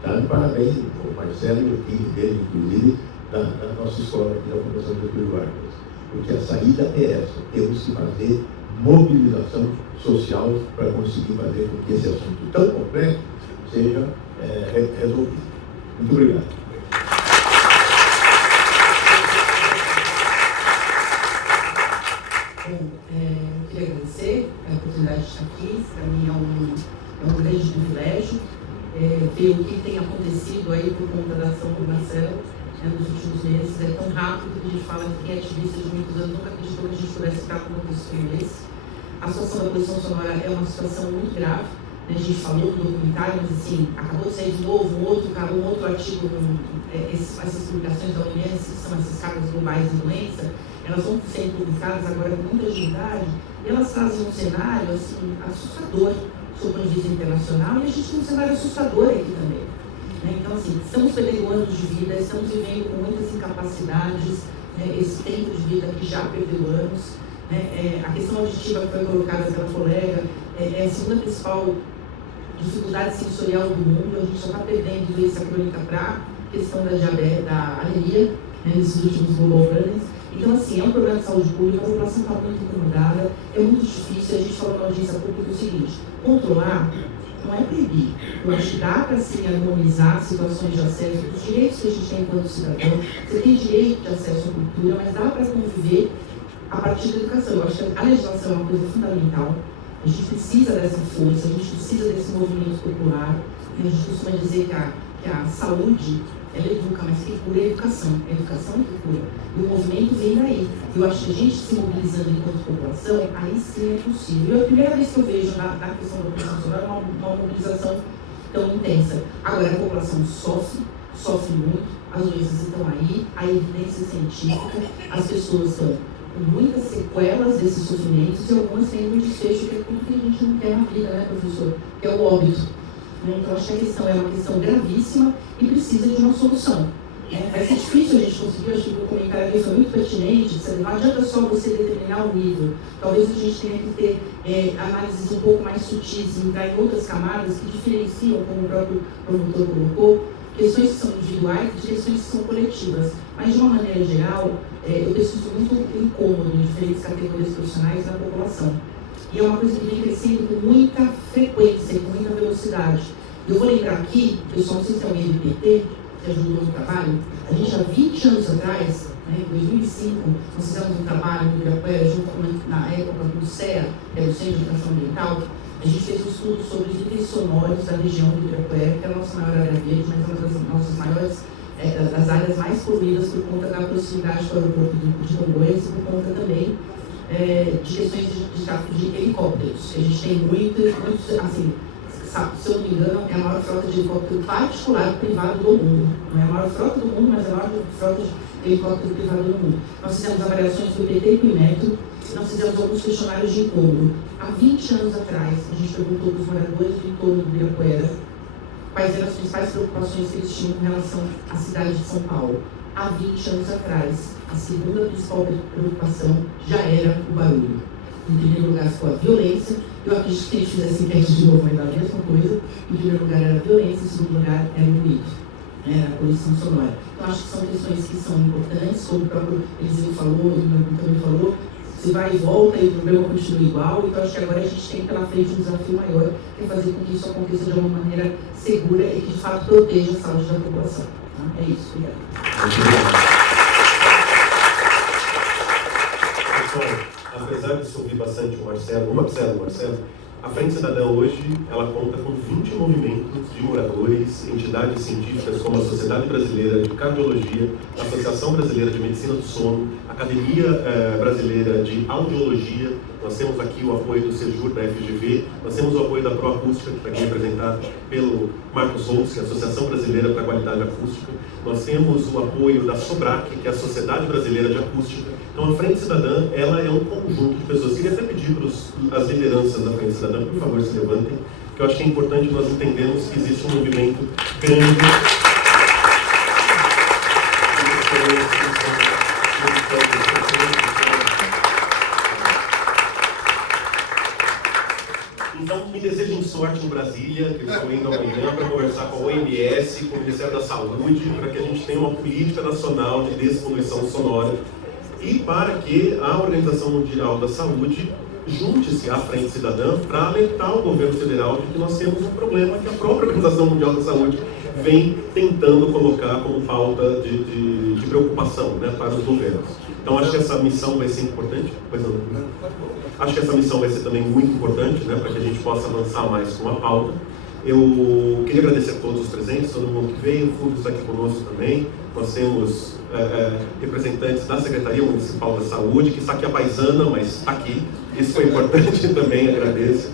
Tá? Parabéns ao Marcelo e ao time dele, inclusive, da nossa escola aqui da Fundação Getúlio Vargas. Porque a saída é essa. Temos que fazer mobilização social para conseguir fazer com que esse assunto tão complexo seja resolvido. Muito obrigado. Eu queria agradecer a oportunidade de estar aqui. Para mim é um grande privilégio ver o que tem acontecido aí por conta da ação do Marcelo nos últimos meses. É tão rápido que a gente fala que quem é ativista de muitos anos nunca acreditou que a gente pudesse ficar com um contexto como esse. A situação da poluição sonora é uma situação muito grave. A gente falou do documentário, mas assim, acabou de sair de novo um outro artigo, essas publicações da OMS, que são essas cargas globais de doença, elas vão sendo publicadas agora com muita agilidade, e elas trazem um cenário assim, assustador sobre o nível internacional, e a gente tem um cenário assustador aqui também. Então, assim, estamos perdendo anos de vida, estamos vivendo com muitas incapacidades, esse tempo de vida que já perdeu anos. A questão auditiva que foi colocada pela colega é a segunda principal dificuldade sensorial do mundo. A gente já está perdendo doença crônica para a questão da diabetes, da anemia, nesses últimos global runnings. Então, assim, é um problema de saúde pública, a população está muito incomodada, é muito difícil. A gente falou na audiência pública o seguinte: controlar não é proibir. Eu acho que dá para, sim, harmonizar situações de acesso, os direitos que a gente tem enquanto cidadão. Você tem direito de acesso à cultura, mas dá para conviver a partir da educação. Eu acho que a legislação é uma coisa fundamental. A gente precisa dessa força, a gente precisa desse movimento popular. A gente costuma dizer que a saúde, ela educa, mas quem cura é a educação. A educação é que cura. E o movimento vem daí. Eu acho que a gente se mobilizando enquanto população, aí sim é possível. É a primeira vez que eu vejo na questão da população sonora uma mobilização tão intensa. Agora, a população sofre muito, as doenças estão aí, a evidência científica, as pessoas estão com muitas sequelas desses sofrimentos e algumas têm um desfecho que é tudo que a gente não quer na vida, né, professor? Que é o óbito. Então, acho que a questão é uma questão gravíssima e precisa de uma solução. Vai ser difícil a gente conseguir, acho que o comentário dele foi muito pertinente, não adianta só você determinar o nível, talvez a gente tenha que ter análises um pouco mais sutis e entrar em outras camadas que diferenciam, como o próprio promotor colocou, questões que são individuais e questões que são coletivas. Mas, de uma maneira geral, eu preciso muito incômodo em diferentes categorias profissionais da população. E é uma coisa que vem crescendo com muita frequência e com muita velocidade. Eu vou lembrar aqui, pessoal, não sei se é alguém do PT, que ajudou no trabalho, a gente há 20 anos atrás, em 2005, nós fizemos um trabalho no Ibirapuera, junto com, na época, com o CEA, que era o Centro de Educação Ambiental. A gente fez um estudo sobre os níveis sonoros da região do Ibirapuera, que é a nossa maior área verde, mas é uma das nossas maiores, das áreas mais poluídas por conta da proximidade do aeroporto de Congonhas e por conta também de questões de tráfego de helicópteros. A gente tem muitos, assim, se eu não me engano, é a maior frota de helicóptero particular privado do mundo. Não é a maior frota do mundo, mas é a maior frota de helicóptero privado do mundo. Nós fizemos avaliações do IPT e do INMETRO, nós fizemos alguns questionários de incômodo. Há 20 anos atrás, a gente perguntou para os moradores do entorno do Ibirapuera quais eram as principais preocupações que eles tinham com relação à cidade de São Paulo. Há 20 anos atrás, a segunda principal preocupação já era o barulho. Em primeiro lugar ficou a violência. Eu acredito que se a gente fizesse enquete de novo, vai dar a mesma coisa. Em primeiro lugar era a violência, em segundo lugar era o ruído, a poluição sonora. Então acho que são questões que são importantes, como o próprio Eliseu falou, e o meu também falou, você vai e volta e o problema continua igual. Então acho que agora a gente tem pela frente um desafio maior, que é fazer com que isso aconteça de uma maneira segura e que de fato proteja a saúde da população. É isso, obrigado. Pessoal, apesar de se ouvir bastante o Marcelo, a Frente Cidadã hoje, ela conta com 20 movimentos de moradores, entidades científicas como a Sociedade Brasileira de Cardiologia, a Associação Brasileira de Medicina do Sono, a Academia Brasileira de Audiologia, nós temos aqui o apoio do Sejur da FGV, nós temos o apoio da Proacústica, que está aqui representado pelo Marcos Holtz, que é a Associação Brasileira para a Qualidade Acústica, nós temos o apoio da SOBRAC, que é a Sociedade Brasileira de Acústica. Então a Frente Cidadã, ela é um conjunto de pessoas. Queria até pedir para as lideranças da Frente Cidadã, por favor, se levantem, que eu acho que é importante nós entendermos que existe um movimento grande. Então, me desejem sorte em Brasília, que eu estou indo amanhã para conversar com a OMS, com o Ministério da Saúde, para que a gente tenha uma política nacional de despoluição sonora e para que a Organização Mundial da Saúde junte-se à Frente Cidadã para alertar o governo federal de que nós temos um problema que a própria Organização Mundial da Saúde vem tentando colocar como pauta de preocupação, né, para os governos. Então acho que essa missão vai ser importante. Acho que essa missão vai ser também muito importante, né, para que a gente possa avançar mais com a pauta. Eu queria agradecer a todos os presentes, todo mundo que veio, o Fulvio está aqui conosco também. Nós temos representantes da Secretaria Municipal da Saúde, que está aqui a paisana, mas está aqui. Isso foi importante também, agradeço.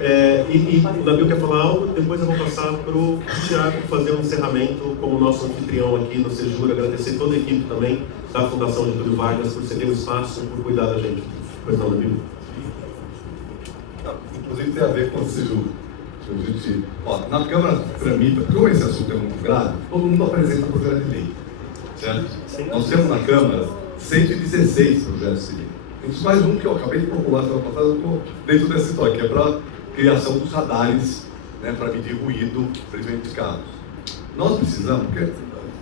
E o Nabil quer falar algo, depois eu vou passar para o Tiago fazer um encerramento como nosso anfitrião aqui no Sejur. Agradecer toda a equipe também da Fundação Getúlio Vargas por ceder o espaço, por cuidar da gente. Pois não, Nabil? Inclusive tem a ver com o Sejur. Na Câmara tramita, como esse assunto é muito grave, todo mundo apresenta projeto de lei, certo? Nós temos na Câmara 116 projetos de lei. Temos mais um que eu acabei de procurar semana passada, eu estou dentro dessa história, que é para a criação dos radares, né, para medir ruído, principalmente de carros. Nós precisamos, porque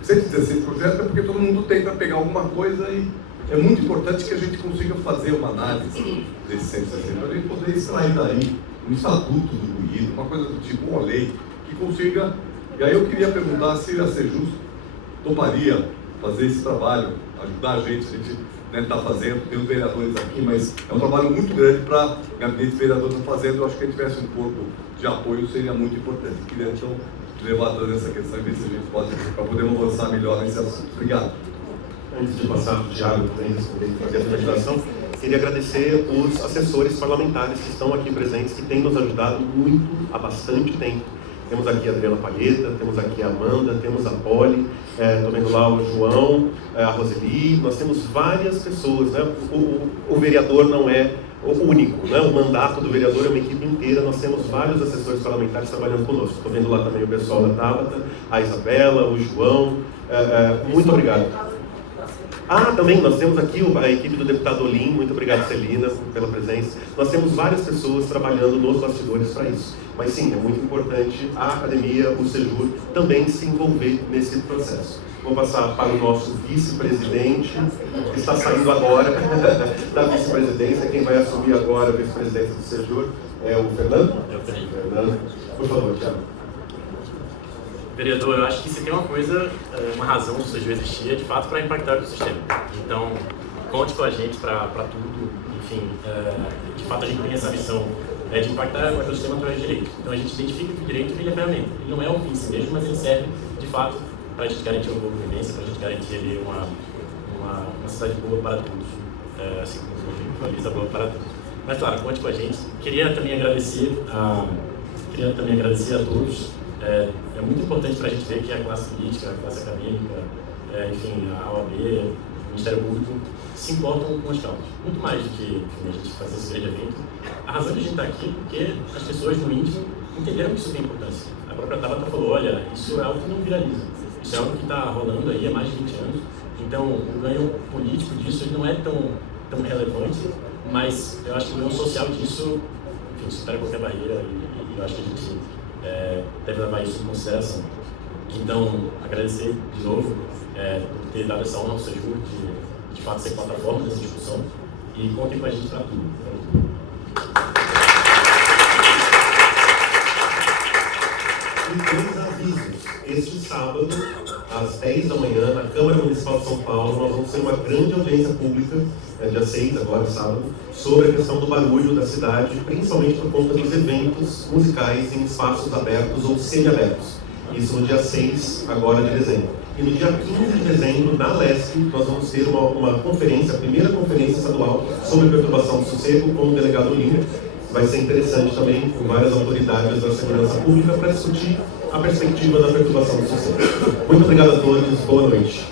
116 projetos é porque todo mundo tenta pegar alguma coisa e é muito importante que a gente consiga fazer uma análise desses 160, para a gente poder extrair daí um estatuto do ruído, uma coisa do tipo, uma lei que consiga. E aí eu queria perguntar se ia ser justo, toparia fazer esse trabalho, ajudar a gente está fazendo, tem os vereadores aqui, mas é um trabalho muito grande para o gabinete de vereadores estão fazendo. Eu acho que a gente tivesse um corpo de apoio, seria muito importante. Eu queria então levar toda essa questão e ver se a gente pode, para podermos avançar melhor nesse assunto. Obrigado. Antes de passar para o Thiago também responder e fazer a finalização, queria agradecer os assessores parlamentares que estão aqui presentes, que têm nos ajudado muito há bastante tempo. Temos aqui a Adriana Palheta, temos aqui a Amanda, temos a Polly, estou vendo lá o João, a Roseli, nós temos várias pessoas, né? O vereador não é o único, né? O mandato do vereador é uma equipe inteira, nós temos vários assessores parlamentares trabalhando conosco. Estou vendo lá também o pessoal da Tabata, a Isabela, o João, muito obrigado. Também nós temos aqui a equipe do deputado Olim, muito obrigado, Celina, pela presença. Nós temos várias pessoas trabalhando nos bastidores para isso. Mas sim, é muito importante a academia, o Sejur, também se envolver nesse processo. Vou passar para o nosso vice-presidente, que está saindo agora da vice-presidência. Quem vai assumir agora a vice-presidência do Sejur é o Fernando? É o Fernando. Por favor, Thiago. Vereador, eu acho que se tem uma coisa, uma razão do Sejur existir, é de fato para impactar o ecossistema. Então, conte com a gente para tudo, enfim, de fato a gente tem essa missão de impactar o ecossistema através de direito. Então a gente identifica que o direito ele é ferramenta, ele não é um fim em si mesmo, mas ele serve de fato para a gente garantir uma boa convivência, para a gente garantir ali uma cidade boa para todos, assim como a Luísa boa para todos. Mas claro, conte com a gente. Queria também agradecer a todos. É muito importante para a gente ver que a classe política, a classe acadêmica, enfim, a OAB, o Ministério Público se importam com as causas. Muito mais do que a gente fazer esse grande evento. A razão de a gente estar aqui é porque as pessoas no íntimo entenderam que isso tem importância. A própria Tabata falou, olha, isso é algo que não viraliza. Isso é algo que está rolando aí há mais de 20 anos. Então, o ganho político disso ele não é tão relevante, mas eu acho que o ganho social disso, enfim, supera qualquer barreira e eu acho que a gente deve levar isso em consideração. Então, agradecer de novo por ter dado essa honra ao Sejur de fato ser plataforma dessa discussão e contem com a gente para tudo. E 3 avisos. Este sábado, às 10 da manhã, na Câmara Municipal de São Paulo, nós vamos ter uma grande audiência pública, dia 6, agora sábado, sobre a questão do barulho da cidade, principalmente por conta dos eventos musicais em espaços abertos ou semi-abertos. Isso no dia 6, agora de dezembro. E no dia 15 de dezembro, na LESC, nós vamos ter uma conferência, a primeira conferência estadual sobre perturbação do sossego, com o delegado Lima. Vai ser interessante também, com várias autoridades da segurança pública, para discutir a perspectiva da perturbação do sossego. Muito obrigado a todos, boa noite.